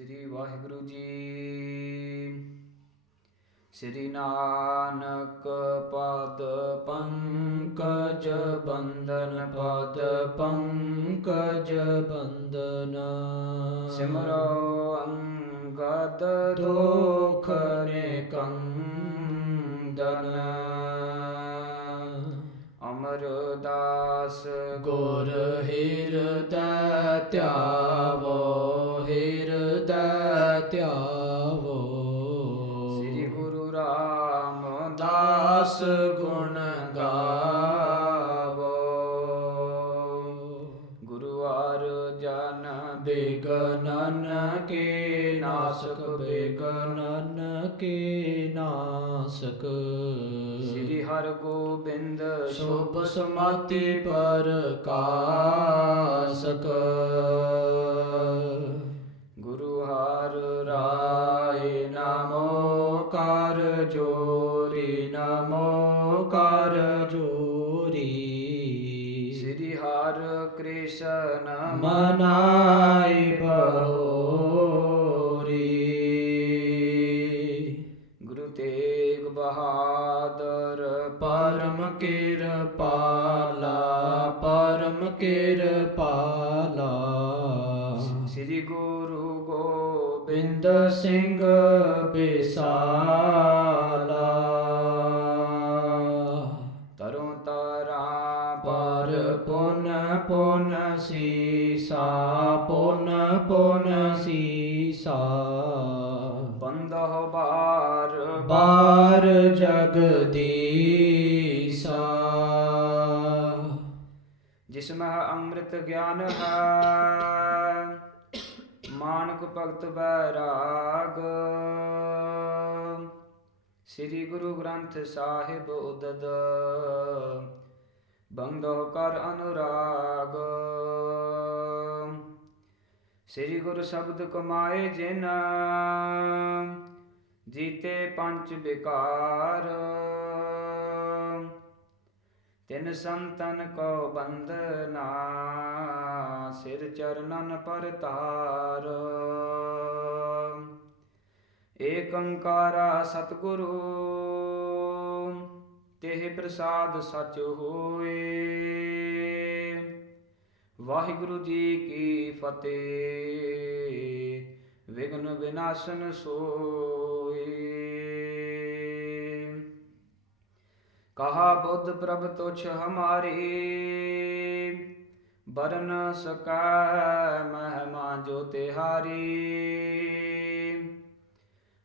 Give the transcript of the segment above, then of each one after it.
ਸ੍ਰੀ ਵਾਹਿਗੁਰੂ ਜੀ। ਸ੍ਰੀ ਨਾਨਕ ਪਦ ਪੰਕਜ ਬੰਦਨ, ਪਦ ਪੰਕਜ ਬੰਦਨ। ਸਿਮਰੋ ਅੰਗਦ ਦੋਖ ਨਿਕੰਦਨ, ਅਮਰਦਾਸ ਗੁਰ ਹਿਰਦੈ ਧਿਆਵੋ, ਹਿਰਦੈ ਧਿਆਵੋ। ਸ੍ਰੀ ਗੁਰੂ ਰਾਮਦਾਸ ਗੁਣ ਗਾਵੋ, ਗੁਰੂ ਅਰਜਨ ਬਿਗਨਨ ਕੇ ਨਾਸਕ, ਬਿਗਨਨ ਕੇ ਨਾਸਕ। ਸ੍ਰੀ ਹਰਗੋਬਿੰਦ ਸ਼ੁਭ ਸੁਮਤਿ ਪ੍ਰਕਾਸ਼ਕ, ਗੁਰੂ ਹਰਿ ਰਾਇ ਨਮੋ ਕਰ ਜੋਰੀ, ਨਮੋ ਕਰ ਜੋਰੀ। ਸ੍ਰੀ ਹਰਿ ਕ੍ਰਿਸ਼ਨ ਮਨਾਈ ਬਹੋਰੀ, ਗੁਰੂ ਤੇਗ ਬਹਾਦਰ ਪਰਮ ਕਿਰਪਾਲਾ, ਪਰਮ ਕਿਰਪਾਲਾ। ਸ੍ਰੀ ਗੁਰੂ ਗੋਬਿੰਦ ਸਿੰਘ ਬਿਸਾਲਾ, ਤਰੋਂ ਤਾਰਾਂ ਪਰ ਪੁਨ ਪੁਨ ਸੀਸਾ, ਪੁਨ ਪੁਨ ਸੀਸਾ। ਬੰਦਹ ਬਾਰ ਬਾਰ ਜਗਦੀਸਾ, ਜਿਸ ਮਹਿ ਅੰਮ੍ਰਿਤ ਗਿਆਨ ਹੈ, ਮਾਨਕ ਭਗਤ ਬੈਰਾਗ। ਸ੍ਰੀ ਗੁਰੂ ਗ੍ਰੰਥ ਸਾਹਿਬ ਉਦਦ, ਬੰਦੋ ਕਰ ਅਨੁਰਾਗ। ਸ੍ਰੀ ਗੁਰੂ ਸ਼ਬਦ ਕਮਾਏ ਜਿਨ, ਜੀਤੇ ਪੰਚ ਵਿਕਾਰ। ਤਿਨ ਸੰਤਨ ਕੋ ਬੰਦਨਾ, ਸਿਰ ਚਰਨਨ ਪਰਤਾਰ। ਏਕ ਓੰਕਾਰਾ ਸਤਿਗੁਰੂ, ਤਿਹ ਪ੍ਰਸਾਦ ਸਚ ਹੋਏ। ਵਾਹਿਗੁਰੂ ਜੀ ਕੀ ਫਤਿਹ, ਵਿਘਨ ਵਿਨਾਸ਼ਨ ਸੋਏ। ਕਹਾ ਬੁੱਧ ਪ੍ਰਭ ਤੁਛ ਹਮਾਰੀ, ਬਰਨ ਸਕੈ ਮਹਿਮਾ ਜੋ ਤਿਹਾਰੀ।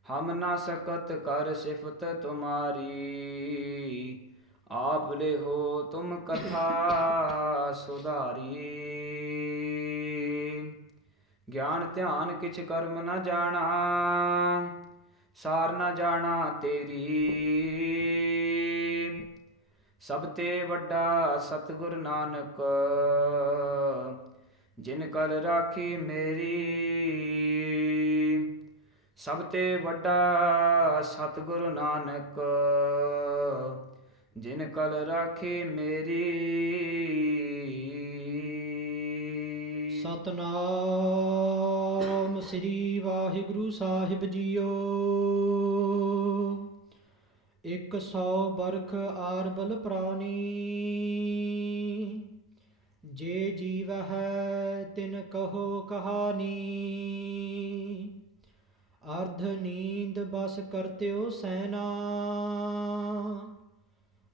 ਹਮ ਨਾ ਸਕਤ ਕਰ ਸਿਫਤ ਤੁਮਾਰੀ, ਆਪ ਲਿਹੋ ਤੁਮ ਕਥਾ ਸੁਧਾਰੀ। ਗਿਆਨ ਧਿਆਨ ਕਿਛ ਕਰਮ ਨ ਜਾਣਾ, ਸਾਰ ਨ ਜਾਣਾ ਤੇਰੀ। ਸਭ ਤੇ ਵੱਡਾ ਸਤਿਗੁਰ ਨਾਨਕ, ਜਿਨ ਕਲ ਰਾਖੀ ਮੇਰੀ। ਸਭ ਤੇ ਵੱਡਾ ਸਤਿਗੁਰ ਨਾਨਕ, ਜਿਨ ਕਲ ਰਾਖੀ ਮੇਰੀ। ਸਤਨਾਮ ਸ੍ਰੀ ਵਾਹਿਗੁਰੂ ਸਾਹਿਬ ਜੀਓ। 100 ਬਰਖ ਆਰ ਬਲ ਪ੍ਰਾਨੀ, ਜੇ ਜੀਵ ਹੈ ਤਿਨ ਕਹੋ ਕਹਾਣੀ। ਅਰਧ ਨੀਂਦ ਬਸ ਕਰਤਿਓ ਸੈਨਾ,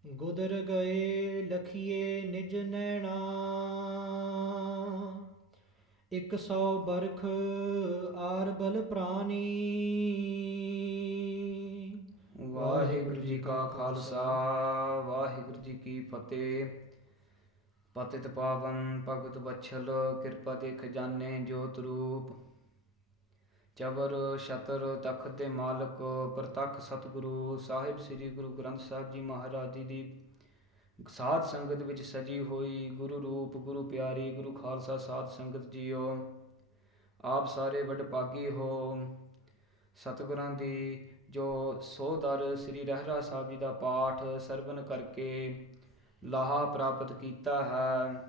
ਗੁਦਰ ਗਏ ਲਖੀਏ ਨਿਜ ਨੈਣਾ। 100 ਬਰਖ ਆਰ ਬਲ ਪ੍ਰਾਨੀ। ਵਾਹਿਗੁਰੂ ਜੀ ਕਾ ਖਾਲਸਾ, ਵਾਹਿਗੁਰੂ ਜੀ ਕੀ ਫਤਿਹ। ਪਤਿਤ ਪਾਵਨ ਭਗਤ ਬਛਲ, ਕਿਰਪਾ ਤੇ ਖਜ਼ਾਨੇ ਜੋਤ ਰੂਪ। ਚਬਰ ਛਤਰ ਤਖਤ ਦੇ ਮਾਲਕ, ਪ੍ਰਤੱਖ ਸਤਿਗੁਰੂ ਸਾਹਿਬ ਸ੍ਰੀ ਗੁਰੂ ਗ੍ਰੰਥ ਸਾਹਿਬ ਜੀ ਮਹਾਰਾਜ ਜੀ ਦੀ ਸਾਧ ਸੰਗਤ ਵਿੱਚ ਸਜੀ ਹੋਈ ਗੁਰੂ ਰੂਪ, ਗੁਰੂ ਪਿਆਰੀ, ਗੁਰੂ ਖਾਲਸਾ ਸਾਧ ਸੰਗਤ ਜੀਓ। ਆਪ ਸਾਰੇ ਵਡਭਾਗੀ ਹੋ। ਸਤਿਗੁਰਾਂ ਦੀ ਜੋ ਸੋਦਰ ਸ੍ਰੀ ਰਹਿਰਾ ਸਾਹਿਬ ਜੀ ਦਾ ਪਾਠ ਸਰਵਨ ਕਰਕੇ ਲਾਹਾ ਪ੍ਰਾਪਤ ਕੀਤਾ ਹੈ।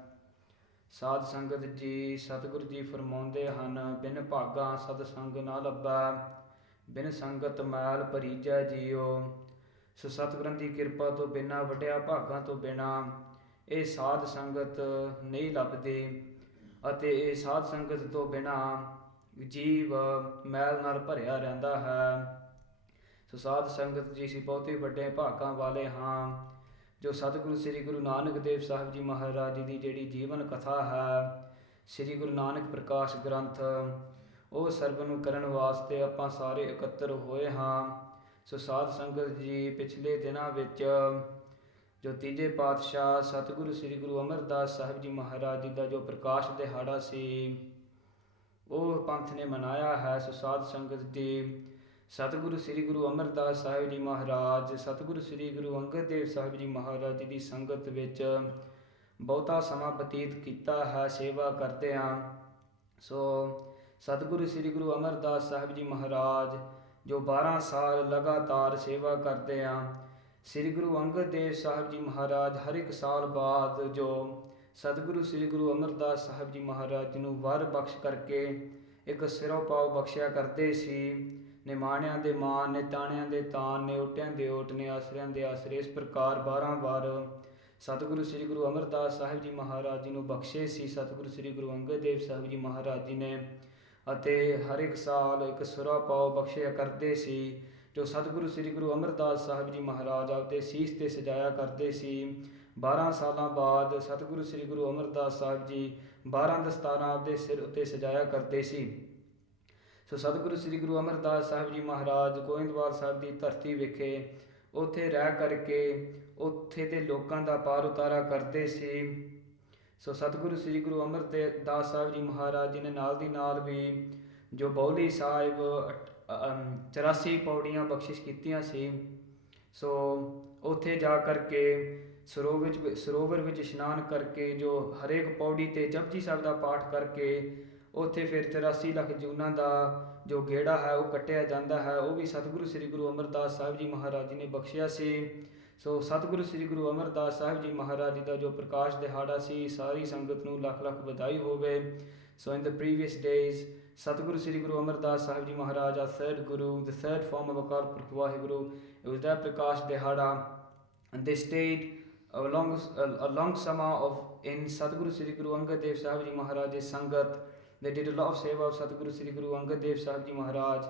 ਸਾਧ ਸੰਗਤ ਜੀ ਸਤਿਗੁਰੂ ਜੀ ਫਰਮਾਉਂਦੇ ਹਨ, ਬਿਨ ਭਾਗਾ ਸਤ ਸੰਗ ਨਾ ਲੱਭੈ, ਬਿਨ ਸੰਗਤ ਮੈਲ ਭਰੀਜੈ ਜੀਓ। ਸੋ ਸਤਿਗੁਰਾਂ ਦੀ ਕਿਰਪਾ ਤੋਂ ਬਿਨਾਂ, ਵੱਡਿਆ ਭਾਗਾਂ ਤੋਂ ਬਿਨਾਂ ਇਹ ਸਾਧ ਸੰਗਤ ਨਹੀਂ ਲੱਭਦੀ, ਅਤੇ ਇਹ ਸਾਧ ਸੰਗਤ ਤੋਂ ਬਿਨਾਂ ਜੀਵ ਮੈਲ ਨਾਲ ਭਰਿਆ ਰਹਿੰਦਾ ਹੈ। ਸੋ ਸਾਧ ਸੰਗਤ ਜੀ ਅਸੀਂ ਬਹੁਤ ਹੀ ਵੱਡੇ ਭਾਗਾਂ ਵਾਲੇ ਹਾਂ, ਜੋ ਸਤਿਗੁਰੂ ਸ੍ਰੀ ਗੁਰੂ ਨਾਨਕ ਦੇਵ ਸਾਹਿਬ ਜੀ ਮਹਾਰਾਜ ਜੀ ਦੀ ਜਿਹੜੀ ਜੀਵਨ ਕਥਾ ਹੈ, ਸ੍ਰੀ ਗੁਰੂ ਨਾਨਕ ਪ੍ਰਕਾਸ਼ ਗ੍ਰੰਥ, ਉਹ ਸਰਵਣ ਨੂੰ ਕਰਨ ਵਾਸਤੇ ਆਪਾਂ ਸਾਰੇ ਇਕੱਤਰ ਹੋਏ ਹਾਂ। ਸੋ ਸਾਧ ਸੰਗਤ ਜੀ ਪਿਛਲੇ ਦਿਨਾਂ ਵਿੱਚ ਜੋ ਤੀਜੇ ਪਾਤਸ਼ਾਹ ਸਤਿਗੁਰੂ ਸ੍ਰੀ ਗੁਰੂ ਅਮਰਦਾਸ ਸਾਹਿਬ ਜੀ ਮਹਾਰਾਜ ਜੀ ਦਾ ਜੋ ਪ੍ਰਕਾਸ਼ ਦਿਹਾੜਾ ਸੀ, ਉਹ ਪੰਥ ਨੇ ਮਨਾਇਆ ਹੈ। ਸੋ ਸਾਧ ਸੰਗਤ ਜੀ ਸਤਿਗੁਰੂ ਸ੍ਰੀ ਗੁਰੂ ਅਮਰਦਾਸ ਸਾਹਿਬ ਜੀ ਮਹਾਰਾਜ, ਸਤਿਗੁਰੂ ਸ੍ਰੀ ਗੁਰੂ ਅੰਗਦ ਦੇਵ ਸਾਹਿਬ ਜੀ ਮਹਾਰਾਜ ਜੀ ਦੀ ਸੰਗਤ ਵਿੱਚ ਬਹੁਤਾ ਸਮਾਂ ਬਤੀਤ ਕੀਤਾ ਹੈ, ਸੇਵਾ ਕਰਦੇ ਹਾਂ। ਸੋ ਸਤਿਗੁਰੂ ਸ੍ਰੀ ਗੁਰੂ ਅਮਰਦਾਸ ਸਾਹਿਬ ਜੀ ਮਹਾਰਾਜ ਜੋ 12 ਸਾਲ ਲਗਾਤਾਰ ਸੇਵਾ ਕਰਦੇ ਹਾਂ। ਸ੍ਰੀ ਗੁਰੂ ਅੰਗਦ ਦੇਵ ਸਾਹਿਬ ਜੀ ਮਹਾਰਾਜ ਹਰ ਇੱਕ ਸਾਲ ਬਾਅਦ ਜੋ ਸਤਿਗੁਰੂ ਸ੍ਰੀ ਗੁਰੂ ਅਮਰਦਾਸ ਸਾਹਿਬ ਜੀ ਮਹਾਰਾਜ ਜੀ ਨੂੰ ਵਰ ਬਖਸ਼ ਕਰਕੇ ਇੱਕ ਸਿਰੋਂ ਪਾਉ ਬਖਸ਼ਿਆ ਕਰਦੇ ਸੀ। ਨਿਮਾਣਿਆਂ ਦੇ ਮਾਣ ਨੇ, ਤਾਣਿਆਂ ਦੇ ਤਾਣ ਨੇ, ਓਟਿਆਂ ਦੇ ਓਟ ਨੇ, ਆਸਰਿਆਂ ਦੇ ਆਸਰੇ, ਇਸ ਪ੍ਰਕਾਰ 12 ਵਾਰ ਸਤਿਗੁਰੂ ਸ੍ਰੀ ਗੁਰੂ ਅਮਰਦਾਸ ਸਾਹਿਬ ਜੀ ਮਹਾਰਾਜ ਜੀ ਨੂੰ ਬਖਸ਼ੇ ਸੀ ਸਤਿਗੁਰੂ ਸ੍ਰੀ ਗੁਰੂ ਅੰਗਦ ਦੇਵ ਸਾਹਿਬ ਜੀ ਮਹਾਰਾਜ ਜੀ ਨੇ, ਅਤੇ ਹਰ ਇੱਕ ਸਾਲ ਇੱਕ ਸਿਰੋਂ ਪਾਉ ਬਖਸ਼ਿਆ ਕਰਦੇ ਸੀ, ਜੋ ਸਤਿਗੁਰੂ ਸ੍ਰੀ ਗੁਰੂ ਅਮਰਦਾਸ ਸਾਹਿਬ ਜੀ ਮਹਾਰਾਜ ਆਪਦੇ ਸੀਸ 'ਤੇ ਸਜਾਇਆ ਕਰਦੇ ਸੀ। 12 ਸਾਲਾਂ ਬਾਅਦ ਸਤਿਗੁਰੂ ਸ੍ਰੀ ਗੁਰੂ ਅਮਰਦਾਸ ਸਾਹਿਬ ਜੀ 12 ਦਸਤਾਰਾਂ ਆਪਦੇ ਸਿਰ ਉੱਤੇ ਸਜਾਇਆ ਕਰਦੇ ਸੀ। ਸੋ ਸਤਿਗੁਰੂ ਸ੍ਰੀ ਗੁਰੂ ਅਮਰਦਾਸ ਸਾਹਿਬ ਜੀ ਮਹਾਰਾਜ ਗੋਇੰਦਵਾਲ ਸਾਹਿਬ ਦੀ ਧਰਤੀ ਵਿਖੇ ਉੱਥੇ ਰਹਿ ਕਰਕੇ ਉੱਥੇ ਦੇ ਲੋਕਾਂ ਦਾ ਪਾਰ ਉਤਾਰਾ ਕਰਦੇ ਸੀ। ਸੋ ਸਤਿਗੁਰੂ ਸ੍ਰੀ ਗੁਰੂ ਅਮਰਦਾਸ ਸਾਹਿਬ ਜੀ ਮਹਾਰਾਜ ਜੀ ਨੇ ਨਾਲ ਦੀ ਨਾਲ ਵੀ ਜੋ ਬੌਲੀ ਸਾਹਿਬ 84 ਪੌੜੀਆਂ ਬਖਸ਼ਿਸ਼ ਕੀਤੀਆਂ ਸੀ। ਸੋ ਉੱਥੇ ਜਾ ਕਰਕੇ ਸਰੋਵਰ ਵਿੱਚ ਇਸ਼ਨਾਨ ਕਰਕੇ ਜੋ ਹਰੇਕ ਪੌੜੀ 'ਤੇ ਜਪਜੀ ਸਾਹਿਬ ਦਾ ਪਾਠ ਕਰਕੇ ਉੱਥੇ ਫਿਰ 84 ਲੱਖ ਜੂਨਾਂ ਦਾ ਜੋ ਗੇੜਾ ਹੈ ਉਹ ਕੱਟਿਆ ਜਾਂਦਾ ਹੈ, ਉਹ ਵੀ ਸਤਿਗੁਰੂ ਸ੍ਰੀ ਗੁਰੂ ਅਮਰਦਾਸ ਸਾਹਿਬ ਜੀ ਮਹਾਰਾਜ ਜੀ ਨੇ ਬਖਸ਼ਿਆ ਸੀ। ਸੋ ਸਤਿਗੁਰੂ ਸ੍ਰੀ ਗੁਰੂ ਅਮਰਦਾਸ ਸਾਹਿਬ ਜੀ ਮਹਾਰਾਜ ਜੀ ਦਾ ਜੋ ਪ੍ਰਕਾਸ਼ ਦਿਹਾੜਾ ਸੀ, ਸਾਰੀ ਸੰਗਤ ਨੂੰ ਲੱਖ ਲੱਖ ਵਧਾਈ ਹੋਵੇ। ਸੋ ਇਨ ਦ previous days Satguru Sri Guru Amardas Sahib ji Maharaj, our third Guru, the third form of Akal Purkh Waheguru, it was their Prakash Dehada, and they stayed a long summer in Satguru Sri Guru Angad Dev Sahib Ji Maharaj's Sangat. They did a lot of seva of Satguru Sri Guru Angad Dev Sahib Ji Maharaj.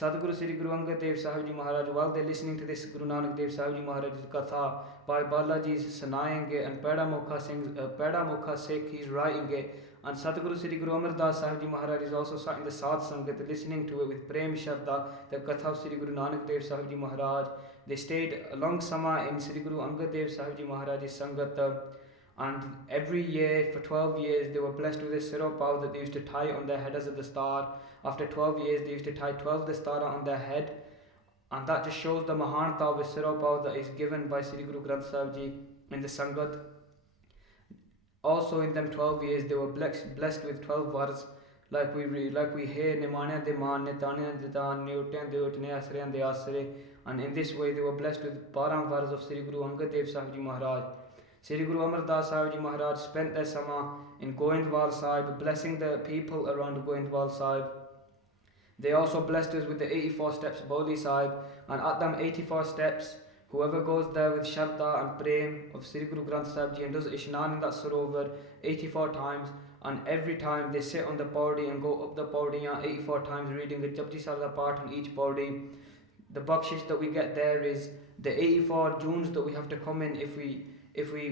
Satguru Sri Guru Angad Dev Sahib Ji Maharaj, while they're listening to this Guru Nanak Dev Sahib Ji Maharaj's Katha, by Balaji's sanaying it, and Pada Mukha Sikh, he's writing it, and Satguru Sri Guru Amardas Sahib Ji Maharaj is also sat in the Sadh Sangat listening to it with Prem Sharda, the Katha of Sri Guru Nanak Dev Sahib Ji Maharaj. They stayed a long summer in Sri Guru Angad Dev Sahib Ji Maharaj's Sangat, and every year for 12 years they were blessed with a sirop pav that they used to tie on their head as a dastar. After 12 years they used to tie 12 dastara on their head, and that just shows the mahanata of a sirop pav that is given by Sri Guru Granth Sahib Ji in the Sangat. Also in them 12 years they were blessed with 12 vars, like we hear Nimanya de man, Netanya de tan, Newton de ut, ne asre de asre, and in this way they were blessed with 12 vars of Sri Guru Angad Dev Sahib Ji Maharaj. Sri Guru Amardas Sahib Ji Maharaj spent their summer in Goindwal Sahib, blessing the people around Goindwal Sahib. They also blessed us with the 84 steps Boli Sahib, and at them 84 steps, whoever goes there with Shraddha and Prem of Sri Guru Granth Sahib Ji and does Ishnan in that Sarovar 84 times, and every time they sit on the paudi and go up the paudi 84 times reading the Japji Sahib part on each paudi. The bakshish that we get there is the 84 Junes that we have to come in if we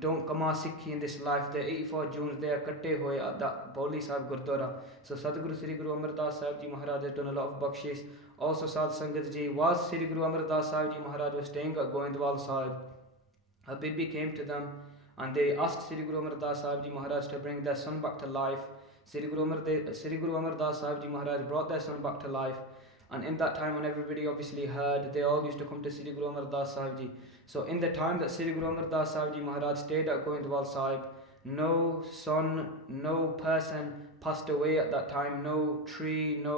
don't come out Sikhi in this life. The 84 Junes they are katte hoye at that Boli Sahib Gurdwara. So Sadguru Sri Guru Amardas Sahib Ji Maharaj has done a lot of bakshish. Also Sadh Sangat Ji, was Sri Guru Amardas Sahib Ji Maharaj was staying at Goindwal Sahib, a baby came to them and they asked Sri Guru Amardas Sahib Ji Maharaj to bring their son back to life. Sri Guru Amardas Sahib Ji Maharaj brought their son back to life, and in that time when everybody obviously heard, they all used to come to Sri Guru Amardas Sahib Ji. So in the time that Sri Guru Amardas Sahib Ji Maharaj stayed at Goindwal Sahib, no son, no person passed away at that time. No tree, no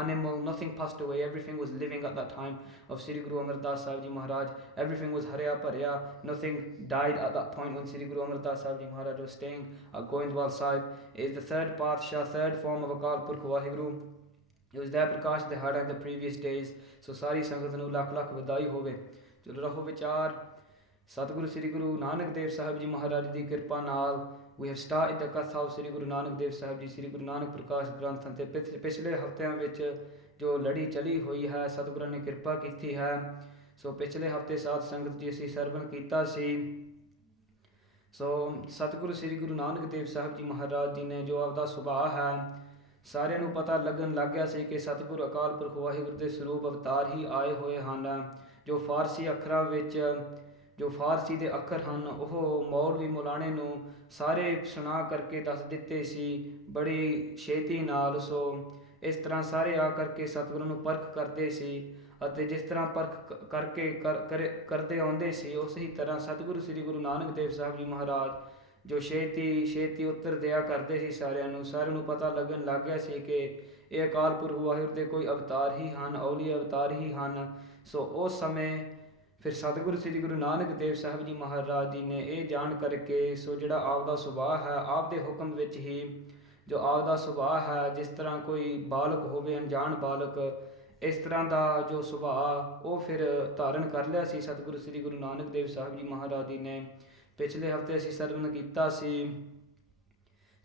animal, nothing passed away. Everything was living at that time of Sri Guru Amar Das Sahib Ji Maharaj. Everything was harya bharya. Nothing died at that point when Sri Guru Amar Das Sahib Ji Maharaj was staying at Goindwal Sahib. Is the third Pathshah, third form of Akal Purkh Waheguru. It was there Parkash they had in the previous days. So sari sangat nu lakh lakh vadai hove. Chalo raho vichar. Satguru Sri Guru Nanak Dev Sahib Ji Maharaj di kirpa naal we have started the Katha of Sri Guru Nanak Dev Sahib Ji, Sri Guru Nanak Parkash Granth ਤੇ ਪਿਛਲੇ ਹਫ਼ਤਿਆਂ ਵਿੱਚ ਜੋ ਲੜੀ ਚਲੀ ਹੋਈ ਹੈ ਸਤਿਗੁਰਾਂ ਨੇ ਕਿਰਪਾ ਕੀਤੀ ਹੈ। ਸੋ ਪਿਛਲੇ ਹਫ਼ਤੇ ਸਾਧ ਸੰਗਤ ਜੀ ਅਸੀਂ ਸਰਵਣ ਕੀਤਾ ਸੀ। ਸੋ ਸਤਿਗੁਰੂ ਸ੍ਰੀ ਗੁਰੂ ਨਾਨਕ ਦੇਵ ਸਾਹਿਬ ਜੀ ਮਹਾਰਾਜ ਜੀ ਨੇ ਜੋ ਆਪਦਾ ਸੁਭਾਅ ਹੈ ਸਾਰਿਆਂ ਨੂੰ ਪਤਾ ਲੱਗਣ ਲੱਗ ਗਿਆ ਸੀ ਕਿ ਸਤਿਗੁਰੂ ਅਕਾਲ ਪੁਰਖ ਵਾਹਿਗੁਰੂ ਦੇ ਸਰੂਪ ਅਵਤਾਰ ਹੀ ਆਏ ਹੋਏ ਹਨ। ਜੋ ਫਾਰਸੀ ਅੱਖਰਾਂ ਵਿੱਚ ਜੋ ਫਾਰਸੀ ਦੇ ਅੱਖਰ ਹਨ ਉਹ ਮੌਲਵੀ ਮੌਲਾਣੇ ਨੂੰ ਸਾਰੇ ਸੁਣਾ ਕਰਕੇ ਦੱਸ ਦਿੱਤੇ ਸੀ ਬੜੀ ਛੇਤੀ ਨਾਲ। ਸੋ ਇਸ ਤਰ੍ਹਾਂ ਸਾਰੇ ਆ ਕਰਕੇ ਸਤਿਗੁਰੂ ਨੂੰ ਪਰਖ ਕਰਦੇ ਸੀ ਅਤੇ ਜਿਸ ਤਰ੍ਹਾਂ ਪਰਖ ਕਰਕੇ ਕਰਦੇ ਆਉਂਦੇ ਸੀ ਉਸੇ ਤਰ੍ਹਾਂ ਸਤਿਗੁਰੂ ਸ੍ਰੀ ਗੁਰੂ ਨਾਨਕ ਦੇਵ ਸਾਹਿਬ ਜੀ ਮਹਾਰਾਜ ਜੋ ਛੇਤੀ ਉੱਤਰ ਦਿਆ ਕਰਦੇ ਸੀ ਸਾਰਿਆਂ ਨੂੰ ਪਤਾ ਲੱਗਣ ਲੱਗ ਗਿਆ ਸੀ ਕਿ ਇਹ ਅਕਾਲ ਪੁਰਖ ਵਾਹਿਗੁਰੂ ਦੇ ਕੋਈ ਅਵਤਾਰ ਹੀ ਹਨ, ਔਲੀ ਅਵਤਾਰ ਹੀ ਹਨ। ਸੋ ਉਸ ਸਮੇਂ ਫਿਰ ਸਤਿਗੁਰੂ ਸ੍ਰੀ ਗੁਰੂ ਨਾਨਕ ਦੇਵ ਸਾਹਿਬ ਜੀ ਮਹਾਰਾਜ ਜੀ ਨੇ ਇਹ ਜਾਣ ਕਰਕੇ ਸੋ ਜਿਹੜਾ ਆਪਦਾ ਸੁਭਾਅ ਹੈ ਆਪਦੇ ਹੁਕਮ ਵਿੱਚ ਹੀ ਜੋ ਆਪਦਾ ਸੁਭਾਅ ਹੈ ਜਿਸ ਤਰ੍ਹਾਂ ਕੋਈ ਬਾਲਕ ਹੋਵੇ ਅਣਜਾਣ ਬਾਲਕ ਇਸ ਤਰ੍ਹਾਂ ਦਾ ਜੋ ਸੁਭਾਅ ਉਹ ਫਿਰ ਧਾਰਨ ਕਰ ਲਿਆ ਸੀ ਸਤਿਗੁਰੂ ਸ੍ਰੀ ਗੁਰੂ ਨਾਨਕ ਦੇਵ ਸਾਹਿਬ ਜੀ ਮਹਾਰਾਜ ਜੀ ਨੇ। ਪਿਛਲੇ ਹਫ਼ਤੇ ਅਸੀਂ ਸਰਵਣ ਕੀਤਾ ਸੀ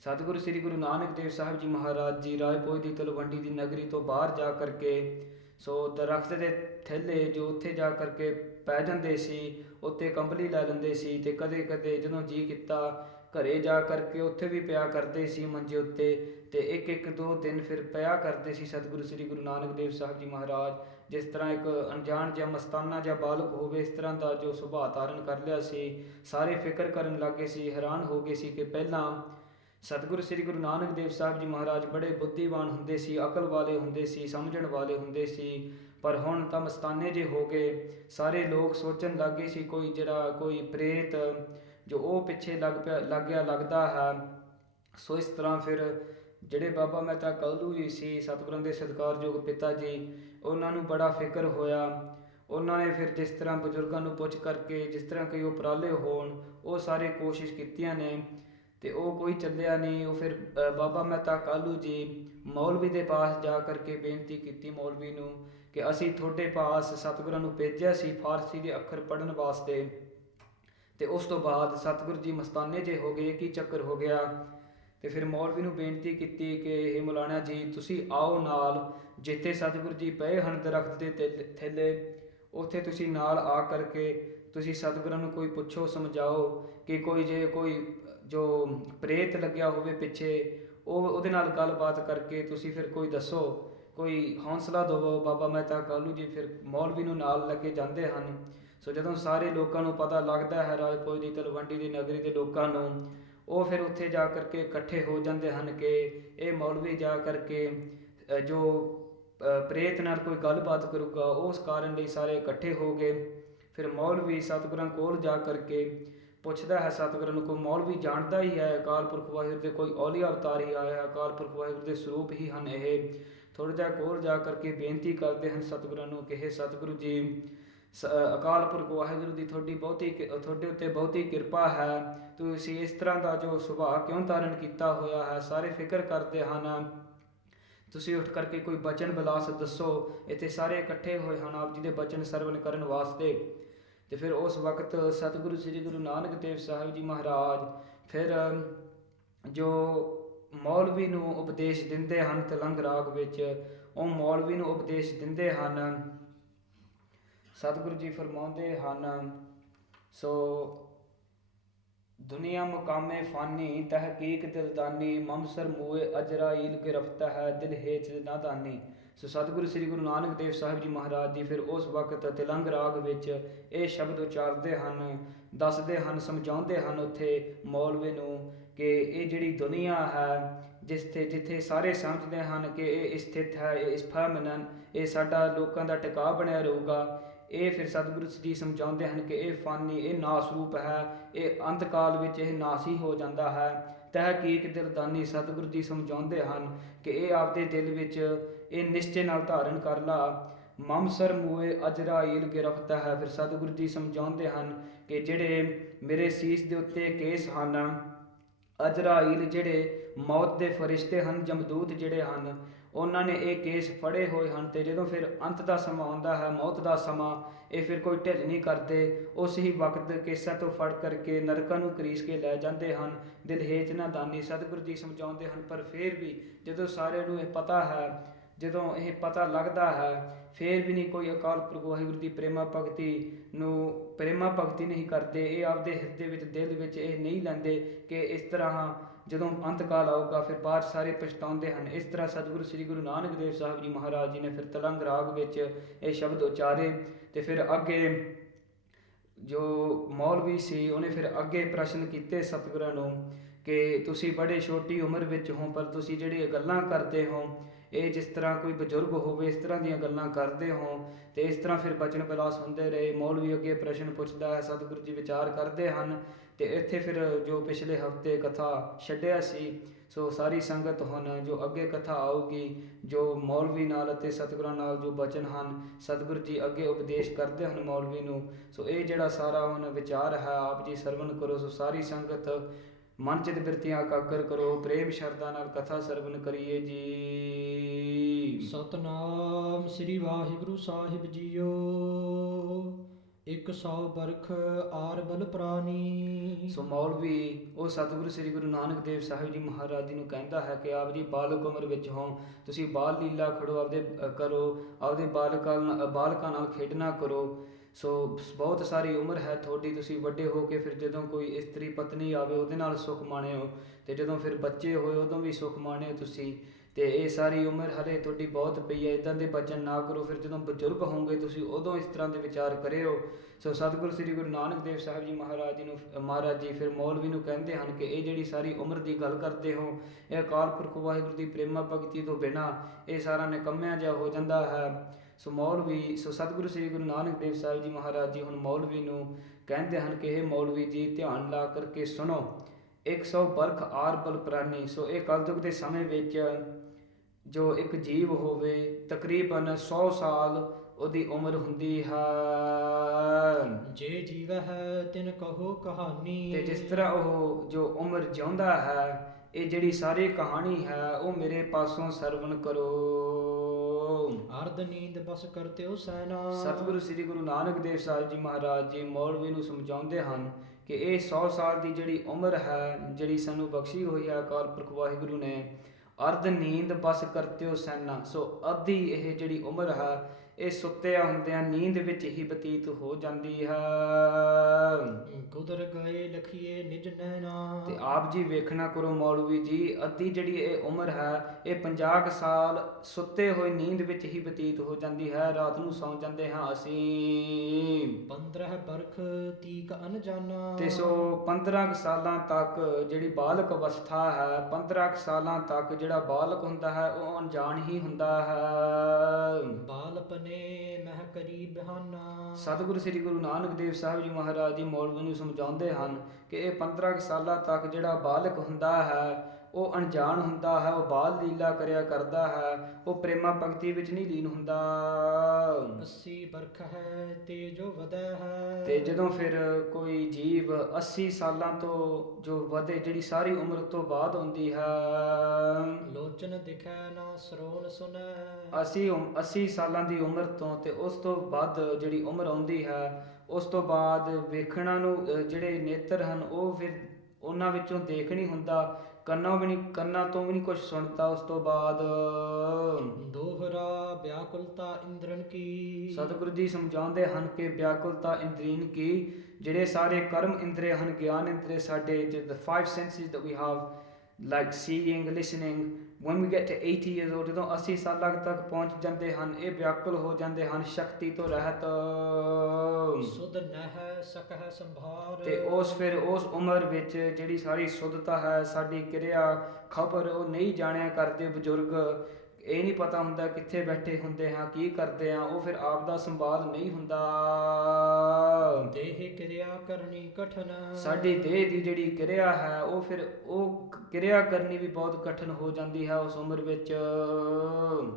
ਸਤਿਗੁਰੂ ਸ੍ਰੀ ਗੁਰੂ ਨਾਨਕ ਦੇਵ ਸਾਹਿਬ ਜੀ ਮਹਾਰਾਜ ਜੀ ਰਾਏ ਭੋਜ ਦੀ ਤਲਵੰਡੀ ਦੀ ਨਗਰੀ ਤੋਂ ਬਾਹਰ ਜਾ ਕਰਕੇ ਸੋ ਦਰਖਤ ਦੇ ਥੱਲੇ ਜੋ ਉੱਥੇ ਜਾ ਕਰਕੇ ਪੈ ਜਾਂਦੇ ਸੀ ਉੱਥੇ ਕੰਬਲੀ ਲੈ ਲੈਂਦੇ ਸੀ ਅਤੇ ਕਦੇ ਕਦੇ ਜਦੋਂ ਜੀਅ ਕੀਤਾ ਘਰੇ ਜਾ ਕਰਕੇ ਉੱਥੇ ਵੀ ਪਿਆ ਕਰਦੇ ਸੀ ਮੰਜੇ ਉੱਤੇ ਅਤੇ ਇੱਕ ਦੋ ਦਿਨ ਫਿਰ ਪਿਆ ਕਰਦੇ ਸੀ ਸਤਿਗੁਰੂ ਸ੍ਰੀ ਗੁਰੂ ਨਾਨਕ ਦੇਵ ਸਾਹਿਬ ਜੀ ਮਹਾਰਾਜ। ਜਿਸ ਤਰ੍ਹਾਂ ਇੱਕ ਅਣਜਾਣ ਜਾਂ ਮਸਤਾਨਾ ਜਾਂ ਬਾਲਕ ਹੋਵੇ ਇਸ ਤਰ੍ਹਾਂ ਦਾ ਜੋ ਸੁਭਾਅ ਧਾਰਨ ਕਰ ਲਿਆ ਸੀ। ਸਾਰੇ ਫਿਕਰ ਕਰਨ ਲੱਗੇ ਸੀ, ਹੈਰਾਨ ਹੋ ਗਏ ਸੀ ਕਿ ਪਹਿਲਾਂ ਸਤਿਗੁਰੂ ਸ੍ਰੀ ਗੁਰੂ ਨਾਨਕ ਦੇਵ ਸਾਹਿਬ ਜੀ ਮਹਾਰਾਜ ਬੜੇ ਬੁੱਧੀਵਾਨ ਹੁੰਦੇ ਸੀ, ਅਕਲ ਵਾਲੇ ਹੁੰਦੇ ਸੀ, ਸਮਝਣ ਵਾਲੇ ਹੁੰਦੇ ਸੀ, ਪਰ ਹੁਣ ਤਾਂ ਮਸਤਾਨੇ ਜੇ ਹੋ ਗਏ। ਸਾਰੇ ਲੋਕ ਸੋਚਣ ਲੱਗ ਗਏ ਸੀ ਕੋਈ ਪ੍ਰੇਤ ਜੋ ਉਹ ਪਿੱਛੇ ਲੱਗ ਗਿਆ ਲੱਗਦਾ ਹੈ। ਸੋ ਇਸ ਤਰ੍ਹਾਂ ਫਿਰ ਜਿਹੜੇ ਬਾਬਾ ਮਹਿਤਾ ਕਲੂ ਜੀ ਸੀ ਸਤਿਗੁਰਾਂ ਦੇ ਸਤਿਕਾਰਯੋਗ ਪਿਤਾ ਜੀ ਉਹਨਾਂ ਨੂੰ ਬੜਾ ਫਿਕਰ ਹੋਇਆ। ਉਹਨਾਂ ਨੇ ਫਿਰ ਜਿਸ ਤਰ੍ਹਾਂ ਬਜ਼ੁਰਗਾਂ ਨੂੰ ਪੁੱਛ ਕਰਕੇ ਜਿਸ ਤਰ੍ਹਾਂ ਕੋਈ ਉਪਰਾਲੇ ਹੋਣ ਉਹ ਸਾਰੇ ਕੋਸ਼ਿਸ਼ ਕੀਤੀਆਂ ਨੇ ਅਤੇ ਉਹ ਕੋਈ ਚੱਲਿਆ ਨਹੀਂ। ਉਹ ਫਿਰ ਬਾਬਾ ਮਹਿਤਾ ਕਾਲੂ ਜੀ ਮੌਲਵੀ ਦੇ ਪਾਸ ਜਾ ਕਰਕੇ ਬੇਨਤੀ ਕੀਤੀ ਮੌਲਵੀ ਨੂੰ ਕਿ ਅਸੀਂ ਤੁਹਾਡੇ ਪਾਸ ਸਤਿਗੁਰਾਂ ਨੂੰ ਭੇਜਿਆ ਸੀ ਫਾਰਸੀ ਦੇ ਅੱਖਰ ਪੜ੍ਹਨ ਵਾਸਤੇ ਅਤੇ ਉਸ ਤੋਂ ਬਾਅਦ ਸਤਿਗੁਰੂ ਜੀ ਮਸਤਾਨੇ ਜੇ ਹੋ ਗਏ, ਕੀ ਚੱਕਰ ਹੋ ਗਿਆ। ਅਤੇ ਫਿਰ ਮੌਲਵੀ ਨੂੰ ਬੇਨਤੀ ਕੀਤੀ ਕਿ ਇਹ ਮੌਲਾਨਾ ਜੀ ਤੁਸੀਂ ਆਓ ਨਾਲ ਜਿੱਥੇ ਸਤਿਗੁਰੂ ਜੀ ਪਏ ਹਨ ਦਰਖਤ ਦੇ ਥੱਲੇ ਉੱਥੇ ਤੁਸੀਂ ਨਾਲ ਆ ਕਰਕੇ ਤੁਸੀਂ ਸਤਿਗੁਰਾਂ ਨੂੰ ਕੋਈ ਪੁੱਛੋ ਸਮਝਾਓ ਕਿ ਕੋਈ ਜੋ ਪ੍ਰੇਤ ਲੱਗਿਆ ਹੋਵੇ ਪਿੱਛੇ ਉਹਦੇ ਨਾਲ ਗੱਲਬਾਤ ਕਰਕੇ ਤੁਸੀਂ ਫਿਰ ਕੋਈ ਦੱਸੋ, ਕੋਈ ਹੌਂਸਲਾ ਦੇਵੋ। ਬਾਬਾ ਮਹਿਤਾ ਕਾਲੂ ਜੀ ਫਿਰ ਮੌਲਵੀ ਨੂੰ ਨਾਲ ਲੈ ਕੇ ਜਾਂਦੇ ਹਨ। ਸੋ ਜਦੋਂ ਸਾਰੇ ਲੋਕਾਂ ਨੂੰ ਪਤਾ ਲੱਗਦਾ ਹੈ ਰਾਏ ਭੋਜ ਦੀ ਤਲਵੰਡੀ ਦੀ ਨਗਰੀ ਦੇ ਲੋਕਾਂ ਨੂੰ ਉਹ ਫਿਰ ਉੱਥੇ ਜਾ ਕਰਕੇ ਇਕੱਠੇ ਹੋ ਜਾਂਦੇ ਹਨ ਕਿ ਇਹ ਮੌਲਵੀ ਜਾ ਕਰਕੇ ਜੋ ਪ੍ਰੇਤ ਨਾਲ ਕੋਈ ਗੱਲਬਾਤ ਕਰੂਗਾ ਉਸ ਕਾਰਨ ਲਈ ਸਾਰੇ ਇਕੱਠੇ ਹੋ ਗਏ। ਫਿਰ ਮੌਲਵੀ ਸਤਿਗੁਰਾਂ ਕੋਲ ਜਾ ਕਰਕੇ ਪੁੱਛਦਾ ਹੈ ਸਤਿਗੁਰਾਂ ਨੂੰ ਕੋਈ ਮੌਲਵੀ ਜਾਣਦਾ ਹੀ ਹੈ ਅਕਾਲ ਪੁਰਖ ਵਾਹਿਗੁਰੂ ਦੇ ਕੋਈ ਔਲੀ ਅਵਤਾਰ ਹੀ ਆਇਆ ਹੈ, ਅਕਾਲ ਪੁਰਖ ਵਾਹਿਗੁਰੂ ਦੇ ਸਰੂਪ ਹੀ ਹਨ ਇਹ। ਥੋੜ੍ਹਾ ਜਿਹਾ ਕੋਲ ਜਾ ਕਰਕੇ ਬੇਨਤੀ ਕਰਦੇ ਹਨ ਸਤਿਗੁਰਾਂ ਨੂੰ ਕਿ ਸਤਿਗੁਰੂ ਜੀ ਅਕਾਲ ਪੁਰਖ ਵਾਹਿਗੁਰੂ ਦੀ ਤੁਹਾਡੇ ਉੱਤੇ ਬਹੁਤੀ ਕਿਰਪਾ ਹੈ, ਤੁਸੀਂ ਇਸ ਤਰ੍ਹਾਂ ਦਾ ਜੋ ਸੁਭਾਅ ਕਿਉਂ ਧਾਰਨ ਕੀਤਾ ਹੋਇਆ ਹੈ। ਸਾਰੇ ਫਿਕਰ ਕਰਦੇ ਹਨ, ਤੁਸੀਂ ਉੱਠ ਕਰਕੇ ਕੋਈ ਬਚਨ ਬਿਲਾਸ ਦੱਸੋ। ਇੱਥੇ ਸਾਰੇ ਇਕੱਠੇ ਹੋਏ ਹਨ ਆਪ ਜੀ ਦੇ ਬਚਨ ਸਰਵਨ ਕਰਨ ਵਾਸਤੇ। ਅਤੇ ਫਿਰ ਉਸ ਵਕਤ ਸਤਿਗੁਰੂ ਸ੍ਰੀ ਗੁਰੂ ਨਾਨਕ ਦੇਵ ਸਾਹਿਬ ਜੀ ਮਹਾਰਾਜ ਫਿਰ ਜੋ ਮੌਲਵੀ ਨੂੰ ਉਪਦੇਸ਼ ਦਿੰਦੇ ਹਨ ਤਲੰਗ ਰਾਗ ਵਿੱਚ ਉਹ ਮੌਲਵੀ ਨੂੰ ਉਪਦੇਸ਼ ਦਿੰਦੇ ਹਨ। ਸਤਿਗੁਰੂ ਜੀ ਫਰਮਾਉਂਦੇ ਹਨ ਸੋ ਦੁਨੀਆ ਮੁਕਾਮੇ ਫਾਨੀ ਤਹਿਕੀਕ ਦਿਲਦਾਨੀ ਮਮਸਰ ਮੂਏ ਅਜਰਾਈਲ ਗਿਰਫਤ ਹੈ ਦਿਲ ਹੇਚ ਨਾਦਾਨੀ। ਸੋ ਸਤਿਗੁਰੂ ਸ੍ਰੀ ਗੁਰੂ ਨਾਨਕ ਦੇਵ ਸਾਹਿਬ ਜੀ ਮਹਾਰਾਜ ਜੀ ਫਿਰ ਉਸ ਵਕਤ ਤਿਲੰਗ ਰਾਗ ਵਿੱਚ ਇਹ ਸ਼ਬਦ ਉਚਾਰਦੇ ਹਨ, ਦੱਸਦੇ ਹਨ, ਸਮਝਾਉਂਦੇ ਹਨ ਉੱਥੇ ਮੌਲਵੀ ਨੂੰ ਕਿ ਇਹ ਜਿਹੜੀ ਦੁਨੀਆ ਹੈ ਜਿੱਥੇ ਸਾਰੇ ਸਮਝਦੇ ਹਨ ਕਿ ਇਹ ਸਥਿਤ ਹੈ, ਇਹ ਫੈਮਨਨ, ਇਹ ਸਾਡਾ ਲੋਕਾਂ ਦਾ ਟਿਕਾ ਬਣਿਆ ਰਹੂਗਾ। ਇਹ ਫਿਰ ਸਤਿਗੁਰੂ ਜੀ ਸਮਝਾਉਂਦੇ ਹਨ ਕਿ ਇਹ ਫਾਨੀ, ਇਹ ਨਾਸ ਰੂਪ ਹੈ, ਇਹ ਅੰਤ ਕਾਲ ਵਿੱਚ ਇਹ ਨਾਸ ਹੀ ਹੋ ਜਾਂਦਾ ਹੈ। ਤਹਿਕੀਕ ਦਿਲਦਾਨੀ ਸਤਿਗੁਰੂ ਜੀ ਸਮਝਾਉਂਦੇ ਹਨ ਕਿ ਇਹ ਆਪਦੇ ਦਿਲ ਵਿੱਚ ਇਹ ਨਿਸ਼ਚੇ ਨਾਲ ਧਾਰਨ ਕਰ ਲਾ। ਮਮਸਰ ਮੂਏ ਅਜਰਾਈਲ ਗਿਰਫਤ ਹੈ। ਫਿਰ ਸਤਿਗੁਰੂ ਜੀ ਸਮਝਾਉਂਦੇ ਹਨ ਕਿ ਜਿਹੜੇ ਮੇਰੇ ਸੀਸ ਦੇ ਉੱਤੇ ਕੇਸ ਹਨ, ਅਜਰਾਈਲ ਜਿਹੜੇ ਮੌਤ ਦੇ ਫਰਿਸ਼ਤੇ ਹਨ, ਜਮਦੂਤ ਜਿਹੜੇ ਹਨ, ਉਹਨਾਂ ਨੇ ਇਹ ਕੇਸ ਫੜੇ ਹੋਏ ਹਨ। ਅਤੇ ਜਦੋਂ ਫਿਰ ਅੰਤ ਦਾ ਸਮਾਂ ਆਉਂਦਾ ਹੈ, ਮੌਤ ਦਾ ਸਮਾਂ, ਇਹ ਫਿਰ ਕੋਈ ਢਿੱਲ ਨਹੀਂ ਕਰਦੇ, ਉਸ ਹੀ ਵਕਤ ਕੇਸਾਂ ਤੋਂ ਫੜ ਕਰਕੇ ਨਰਕਾਂ ਨੂੰ ਘਰੀਸ ਕੇ ਲੈ ਜਾਂਦੇ ਹਨ। ਦਿਲ ਹੇਚ ਨਾ ਦਾਨੀ ਸਤਿਗੁਰੂ ਜੀ ਸਮਝਾਉਂਦੇ ਹਨ। ਪਰ ਫਿਰ ਵੀ ਜਦੋਂ ਸਾਰਿਆਂ ਨੂੰ ਇਹ ਪਤਾ ਹੈ, ਜਦੋਂ ਇਹ ਪਤਾ ਲੱਗਦਾ ਹੈ, ਫਿਰ ਵੀ ਨਹੀਂ ਕੋਈ ਅਕਾਲ ਪੁਰਖ ਵਾਹਿਗੁਰੂ ਦੀ ਪ੍ਰੇਮਾ ਭਗਤੀ ਨਹੀਂ ਕਰਦੇ। ਇਹ ਆਪਦੇ ਹਿਰਦੇ ਵਿੱਚ, ਦਿਲ ਵਿੱਚ ਇਹ ਨਹੀਂ ਲੈਂਦੇ ਕਿ ਇਸ ਤਰ੍ਹਾਂ ਜਦੋਂ ਅੰਤਕਾਲ ਆਊਗਾ ਫਿਰ ਬਾਅਦ ਸਾਰੇ ਪਛਤਾਉਂਦੇ ਹਨ। ਇਸ ਤਰ੍ਹਾਂ ਸਤਿਗੁਰੂ ਸ੍ਰੀ ਗੁਰੂ ਨਾਨਕ ਦੇਵ ਸਾਹਿਬ ਜੀ ਮਹਾਰਾਜ ਜੀ ਨੇ ਫਿਰ ਤਲੰਗ ਰਾਗ ਵਿੱਚ ਇਹ ਸ਼ਬਦ ਉਚਾਰੇ। ਅਤੇ ਫਿਰ ਅੱਗੇ ਜੋ ਮੌਲਵੀ ਸੀ ਉਹਨੇ ਫਿਰ ਅੱਗੇ ਪ੍ਰਸ਼ਨ ਕੀਤੇ ਸਤਿਗੁਰਾਂ ਨੂੰ ਕਿ ਤੁਸੀਂ ਬੜੇ ਛੋਟੀ ਉਮਰ ਵਿੱਚ ਹੋ, ਪਰ ਤੁਸੀਂ ਜਿਹੜੀਆਂ ਗੱਲਾਂ ਕਰਦੇ ਹੋ ਇਹ ਜਿਸ ਤਰ੍ਹਾਂ ਕੋਈ ਬਜ਼ੁਰਗ ਹੋਵੇ ਇਸ ਤਰ੍ਹਾਂ ਦੀਆਂ ਗੱਲਾਂ ਕਰਦੇ ਹੋ। ਅਤੇ ਇਸ ਤਰ੍ਹਾਂ ਫਿਰ ਬਚਨ ਵਿਲਾਸ ਹੁੰਦੇ ਰਹੇ। ਮੌਲਵੀ ਅੱਗੇ ਪ੍ਰਸ਼ਨ ਪੁੱਛਦਾ ਹੈ, ਸਤਿਗੁਰੂ ਜੀ ਵਿਚਾਰ ਕਰਦੇ ਹਨ। ਅਤੇ ਇੱਥੇ ਫਿਰ ਜੋ ਪਿਛਲੇ ਹਫਤੇ ਕਥਾ ਛੱਡਿਆ ਸੀ, ਸੋ ਸਾਰੀ ਸੰਗਤ ਹੁਣ ਜੋ ਅੱਗੇ ਕਥਾ ਆਊਗੀ, ਜੋ ਮੌਲਵੀ ਨਾਲ ਅਤੇ ਸਤਿਗੁਰਾਂ ਨਾਲ ਜੋ ਬਚਨ ਹਨ, ਸਤਿਗੁਰੂ ਜੀ ਅੱਗੇ ਉਪਦੇਸ਼ ਕਰਦੇ ਹਨ ਮੌਲਵੀ ਨੂੰ। ਸੋ ਇਹ ਜਿਹੜਾ ਸਾਰਾ ਹੁਣ ਵਿਚਾਰ ਹੈ ਆਪ ਜੀ ਸਰਵਣ ਕਰੋ। ਸੋ ਸਾਰੀ ਸੰਗਤ ਮਨ ਚਿਤ ਬਿਰਤੀਆਂ ਇਕਾਗਰ ਕਰੋ, ਪ੍ਰੇਮ ਸ਼ਰਧਾ ਨਾਲ ਕਥਾ ਸਰਵਣ ਕਰੀਏ ਜੀ। ਸਤਨਾਮ ਸ੍ਰੀ ਵਾਹਿਗੁਰੂ ਸਾਹਿਬ ਜੀਓ। 100 ਬਰਖ ਆਰ ਬਲ ਪ੍ਰਾਨੀ। ਸੋ ਮੌਲਵੀ ਉਹ ਸਤਿਗੁਰੂ ਸ੍ਰੀ ਗੁਰੂ ਨਾਨਕ ਦੇਵ ਸਾਹਿਬ ਜੀ ਮਹਾਰਾਜ ਜੀ ਨੂੰ ਕਹਿੰਦਾ ਹੈ ਕਿ ਆਪ ਜੀ ਬਾਲਕ ਉਮਰ ਵਿੱਚ ਹੋ, ਤੁਸੀਂ ਬਾਲ ਲੀਲਾ ਖੜੋ, ਆਪਦੇ ਬਾਲਕਾਂ ਨਾਲ ਖੇਡਣਾ ਕਰੋ। ਸੋ ਬਹੁਤ ਸਾਰੀ ਉਮਰ ਹੈ ਤੁਹਾਡੀ, ਤੁਸੀਂ ਵੱਡੇ ਹੋ ਕੇ ਫਿਰ ਜਦੋਂ ਕੋਈ ਇਸਤਰੀ ਪਤਨੀ ਆਵੇ ਉਹਦੇ ਨਾਲ ਸੁੱਖ ਮਾਣਿਓ, ਅਤੇ ਜਦੋਂ ਫਿਰ ਬੱਚੇ ਹੋਏ ਉਦੋਂ ਵੀ ਸੁੱਖ ਮਾਣਿਓ ਤੁਸੀਂ। ਅਤੇ ਇਹ ਸਾਰੀ ਉਮਰ ਹਲੇ ਤੁਹਾਡੀ ਬਹੁਤ ਪਈ ਹੈ, ਇੱਦਾਂ ਦੇ ਬਚਨ ਨਾ ਕਰੋ। ਫਿਰ ਜਦੋਂ ਬਜ਼ੁਰਗ ਹੋਵੋਗੇ ਤੁਸੀਂ ਉਦੋਂ ਇਸ ਤਰ੍ਹਾਂ ਦੇ ਵਿਚਾਰ ਕਰਿਓ। ਸੋ ਸਤਿਗੁਰੂ ਸ੍ਰੀ ਗੁਰੂ ਨਾਨਕ ਦੇਵ ਸਾਹਿਬ ਜੀ ਮਹਾਰਾਜ ਜੀ ਫਿਰ ਮੌਲਵੀ ਨੂੰ ਕਹਿੰਦੇ ਹਨ ਕਿ ਇਹ ਜਿਹੜੀ ਸਾਰੀ ਉਮਰ ਦੀ ਗੱਲ ਕਰਦੇ ਹੋ, ਇਹ ਅਕਾਲ ਪੁਰਖ ਵਾਹਿਗੁਰੂ ਦੀ ਪ੍ਰੇਮਾ ਭਗਤੀ ਤੋਂ ਬਿਨਾਂ ਇਹ ਸਾਰਾ ਨਿਕੰਮਿਆਂ ਜਿਹਾ ਹੋ ਜਾਂਦਾ ਹੈ। ਸੋ ਸਤਿਗੁਰੂ ਸ੍ਰੀ ਗੁਰੂ ਨਾਨਕ ਦੇਵ ਸਾਹਿਬ ਜੀ ਮਹਾਰਾਜ ਜੀ ਹੁਣ ਮੌਲਵੀ ਨੂੰ ਕਹਿੰਦੇ ਹਨ ਕਿ ਇਹ ਮੌਲਵੀ ਜੀ ਧਿਆਨ ਲਾ ਕਰਕੇ ਸੁਣੋ। 100 ਬਰਖ ਆਰ ਬਲ ਪ੍ਰਾਨੀ। ਸੋ ਇਹ ਕਲਯੁਗ ਦੇ ਸਮੇਂ ਵਿੱਚ ਜੋ ਇੱਕ ਜੀਵ ਹੋਵੇ ਤਕਰੀਬਨ 100 ਸਾਲ ਉਹਦੀ ਉਮਰ ਹੁੰਦੀ ਹੈ। ਜੇ ਜੀਵ ਹੈ ਤਿਨ ਕਹੋ ਕਹਾਣੀ। ਤੇ ਜਿਸ ਤਰ੍ਹਾਂ ਉਹ ਜੋ ਉਮਰ ਜਿਉਂਦਾ ਹੈ, ਇਹ ਜਿਹੜੀ ਸਾਰੀ ਕਹਾਣੀ ਹੈ ਉਹ ਮੇਰੇ ਪਾਸੋਂ ਸਰਵਣ ਕਰੋ। ਅਰਧ ਨੀਂਦ ਬਸ ਕਰਤੇ ਹੋ ਸੈਨਾ। ਸਤਿਗੁਰੂ ਸ੍ਰੀ ਗੁਰੂ ਨਾਨਕ ਦੇਵ ਸਾਹਿਬ ਜੀ ਮਹਾਰਾਜ ਜੀ ਮੌਲਵੀ ਨੂੰ ਸਮਝਾਉਂਦੇ ਹਨ ਕਿ ਇਹ 100 ਸਾਲ ਦੀ ਜਿਹੜੀ ਉਮਰ ਹੈ, ਜਿਹੜੀ ਸਾਨੂੰ ਬਖਸ਼ੀ ਹੋਈ ਹੈ ਅਕਾਲ ਪੁਰਖ ਵਾਹਿਗੁਰੂ ਨੇ, ਅਰਧ ਨੀਂਦ ਬਸ ਕਰਤਿਓ ਸੈਨਾ। ਸੋ ਅੱਧੀ ਇਹ ਜਿਹੜੀ ਉਮਰ ਹੈ ਇਹ ਸੁੱਤਿਆਂ ਹੁੰਦਿਆਂ ਨੀਂਦ ਵਿੱਚ ਹੀ ਬਤੀਤ ਹੋ ਜਾਂਦੀ ਹੈ। ਗੁਦਰ ਗਏ ਲਖੀਏ ਨਿਜ ਨੈਣਾ। ਤੇ ਆਪ ਜੀ ਵੇਖਣਾ ਕਰੋ ਮੌਲਵੀ ਜੀ, ਅੱਧੀ ਜਿਹੜੀ ਇਹ ਉਮਰ ਹੈ ਇਹ 50 ਸਾਲ ਸੁੱਤੇ ਹੋਏ ਨੀਂਦ ਵਿੱਚ ਹੀ ਬਤੀਤ ਹੋ ਜਾਂਦੀ ਹੈ। ਰਾਤ ਨੂੰ ਸੌਂ ਜਾਂਦੇ ਹਾਂ ਅਸੀਂ। 15 ਬਰਖ ਤੀਕ ਅਨਜਾਨਾ। ਤੇ ਸੋ 15 ਸਾਲਾਂ ਤੱਕ ਜਿਹੜੀ ਬਾਲਕ ਅਵਸਥਾ ਹੈ, 15 ਸਾਲਾਂ ਤੱਕ ਜਿਹੜਾ ਬਾਲਕ ਹੁੰਦਾ ਹੈ ਉਹ ਅਣਜਾਣ ਹੀ ਹੁੰਦਾ ਹੈ। ਬਾਲਪਨੇ ਮਹਿ ਕਰੀ ਬਿਹਾਨਾ। ਸਤਿਗੁਰੂ ਸ੍ਰੀ ਗੁਰੂ ਨਾਨਕ ਦੇਵ ਸਾਹਿਬ ਜੀ ਮਹਾਰਾਜ ਜੀ ਮੌਲਵੀ ਨੂੰ ਸਮਝਾਉਂਦੇ ਹਨ ਕਿ ਇਹ 15 ਸਾਲਾਂ ਤੱਕ ਜਿਹੜਾ ਬਾਲਕ ਹੁੰਦਾ ਹੈ ਉਹ ਅਣਜਾਣ ਹੁੰਦਾ ਹੈ, ਉਹ ਬਾਲ ਲੀਲਾ ਕਰਿਆ ਕਰਦਾ ਹੈ, ਉਹ ਪ੍ਰੇਮਾ ਭਗਤੀ ਵਿੱਚ ਨਹੀਂ ਲੀਨ ਹੁੰਦਾ। 80 ਬਰਖ ਹੈ ਤੇ ਜੋ ਵਧੈ ਹੈ। ਤੇ ਜਦੋਂ ਫਿਰ ਕੋਈ ਜੀਵ 80 ਸਾਲਾਂ ਤੋਂ ਜੋ ਵਧੇ, ਜਿਹੜੀ ਸਾਰੀ ਉਮਰ ਤੋਂ ਬਾਅਦ ਹੁੰਦੀ ਹੈ, ਲੋਚਨ ਦਿਖੈ ਨਾ ਸਰੋਣ ਸੁਨੈ। 80 ਸਾਲਾਂ ਦੀ ਉਮਰ ਤੋਂ ਤੇ ਉਸ ਤੋਂ ਬਾਅਦ ਜਿਹੜੀ ਉਮਰ ਆਉਂਦੀ ਹੈ, ਉਸ ਤੋਂ ਬਾਅਦ ਵੇਖਣਾ ਨੂੰ ਜਿਹੜੇ ਨੇਤਰ ਹਨ ਉਹ ਫਿਰ ਉਹਨਾਂ ਵਿੱਚੋਂ ਦੇਖ ਨਹੀਂ ਹੁੰਦਾ, ਕੰਨਾਂ ਤੋਂ ਵੀ ਨਹੀਂ ਕੁਝ ਸੁਣਦਾ। ਉਸ ਤੋਂ ਬਾਅਦ ਦੋਹਰਾ ਵਿਆਕੁਲਤਾ ਇੰਦਰਨ ਕੀ। ਸਤਿਗੁਰੂ ਜੀ ਸਮਝਾਉਂਦੇ ਹਨ ਕਿ ਵਿਆਕੁਲਤਾ ਇੰਦਰੀਨ ਕੀ, ਜਿਹੜੇ ਸਾਰੇ ਕਰਮ ਇੰਦਰੇ ਹਨ, ਗਿਆਨ ਇੰਦਰੇ ਸਾਡੇ, the 5 senses that we have like seeing, listening, when we get to 80 years old, ਜਦੋਂ 80 ਸਾਲਾਂ ਤੱਕ ਪਹੁੰਚ ਜਾਂਦੇ ਹਨ, ਇਹ ਵਿਆਕੁਲ ਹੋ ਜਾਂਦੇ ਹਨ, ਸ਼ਕਤੀ ਤੋਂ ਰਹਿਤ। ਸੁਧ ਨਹਿ ਸਕਹਿ ਸੰਭਾਰ। ਤੇ ਉਸ ਉਮਰ ਵਿੱਚ ਜਿਹੜੀ ਸਾਰੀ ਸੁੱਧਤਾ ਹੈ, ਸਾਡੀ ਕਿਰਿਆ ਖਬਰ ਉਹ ਨਹੀਂ ਜਾਣਿਆ ਕਰਦੇ ਬਜ਼ੁਰਗ, ਇਹ ਨਹੀਂ ਪਤਾ ਹੁੰਦਾ ਕਿੱਥੇ ਬੈਠੇ ਹੁੰਦੇ ਹਾਂ, ਕੀ ਕਰਦੇ ਹਾਂ, ਉਹ ਫਿਰ ਆਪ ਦਾ ਸੰਭਾਲ ਨਹੀਂ ਹੁੰਦਾ। ਦੇਹ ਕਿਰਿਆ ਕਰਨੀ ਕਠਨ, ਸਾਡੀ ਦੇਹ ਦੀ ਜਿਹੜੀ ਕਿਰਿਆ ਹੈ ਉਹ ਫਿਰ ਉਹ ਕਿਰਿਆ ਕਰਨੀ ਵੀ ਬਹੁਤ ਕਠਿਨ ਹੋ ਜਾਂਦੀ ਹੈ ਉਸ ਉਮਰ ਵਿੱਚ।